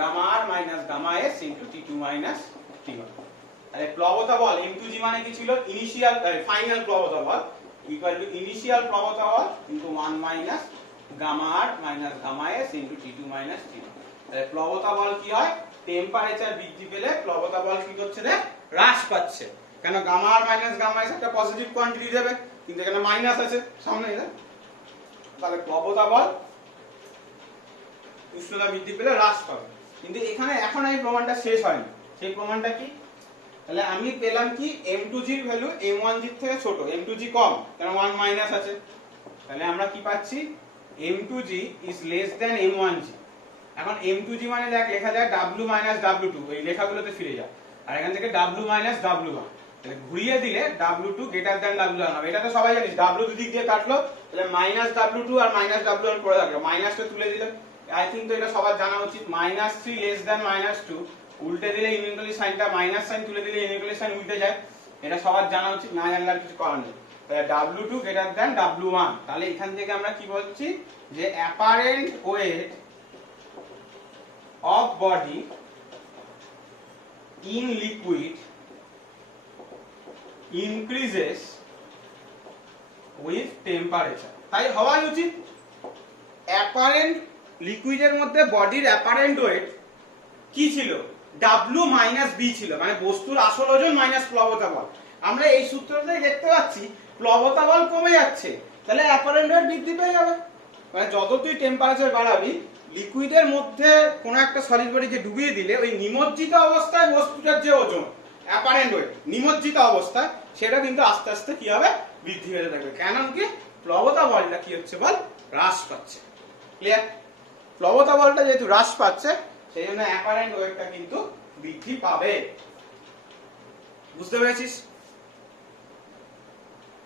gamma R minus gamma S into T2 minus T1। তাহলে প্লবতা বল M2G মানে কি ছিল, ইনিশিয়াল ফাইনাল প্লবতা বল ইকুয়াল টু ইনিশিয়াল প্লবতা বল into 1 minus gamma R minus gamma S into T2 minus T1। তাহলে প্লবতা বল কি হয়, টেম্পারেচার বৃদ্ধি পেলে প্লবতা বল কি করছে রে, হ্রাস পাচ্ছে। কেন, gamma R minus gamma S একটা পজিটিভ কোয়ান্টিটি দেবে, কিন্তু এখানে মাইনাস আছে সামনে, তাহলে প্লবতা বল উষ্ণতা বৃদ্ধি পেলে হ্রাস পাবে। কিন্তু এখানে এখন এই প্রমাণটা শেষ হয়নি, সেই প্রমাণটা কি, তাহলে আমি পেলাম কি, M2G এর ভ্যালু M1G এর থেকে ছোট, M2G কম, কারণ 1 মাইনাস আছে। তাহলে আমরা কি পাচ্ছি, M2G is less than M1G। এখন M2G মানে দেখ লেখা যায় W মাইনাস W2, এই লেখাগুলোতে ফিরে যাও, আর এখান থেকে W মাইনাস W1, তাহলে ঘুরিয়ে দিলে W2 গ্রেটার দ্যান W1 হবে। এটা তো সবাই জানিস, W দুদিক দিয়ে কাটলো, তাহলে মাইনাস W2 আর মাইনাস W1 পড়ে থাকলো, মাইনাসটা তুলে দিলে, আই থিংক তো এটা সবার জানা উচিত, -3 লেস দ্যান -2, উল্টে দিলে ইনইকুয়ালি সাইনটা মাইনাস সাইন, তুলে দিলে ইনইকুয়ালি সাইন উল্টে যায়, এটা সবার জানা উচিত, না জানলে আর কিছু করার নেই। তাহলে W2 গ্রেটার দ্যান W1, তাহলে এখান থেকে আমরা কি বলছি, যে apparent weight of body in liquid increases with temperature. তাই হওয়াই উচিত, অ্যাপারেন্ট লিকুইডের মধ্যে বডির অ্যাপারেন্ট ওয়েট কি ছিল, W মাইনাস B ছিল, মানে বস্তুর আসল ওজন মাইনাস প্লবতা বল। আমরা এই সূত্রটাই দেখতে পাচ্ছি, প্লবতা বল কমে যাচ্ছে, তাহলে অ্যাপারেন্ট ওয়েট বৃদ্ধি পেয়ে যাবে। মানে যত তুই টেম্পারেচার বাড়াবি, লিকুইডের মধ্যে কোনো একটা সলিড বডিকে ডুবিয়ে দিলে ওই নিমজ্জিত অবস্থায় বস্তুটার যে ওজন অ্যাপারেন্ট ওয়েট নিমজ্জিত অবস্থায়, সেটা কিন্তু আস্তে আস্তে কি হবে, বৃদ্ধি হতে থাকবে। কেন কি, প্লবতা বলটা কি হচ্ছে বল, হ্রাস পাচ্ছে। ক্লিয়ার? প্লবতা বলটা যেহেতু হ্রাস পাচ্ছে, সেই জন্য অ্যাপারেন্ট ওয়েটটা কিন্তু বৃদ্ধি পাবে। বুঝতে পেরেছিস?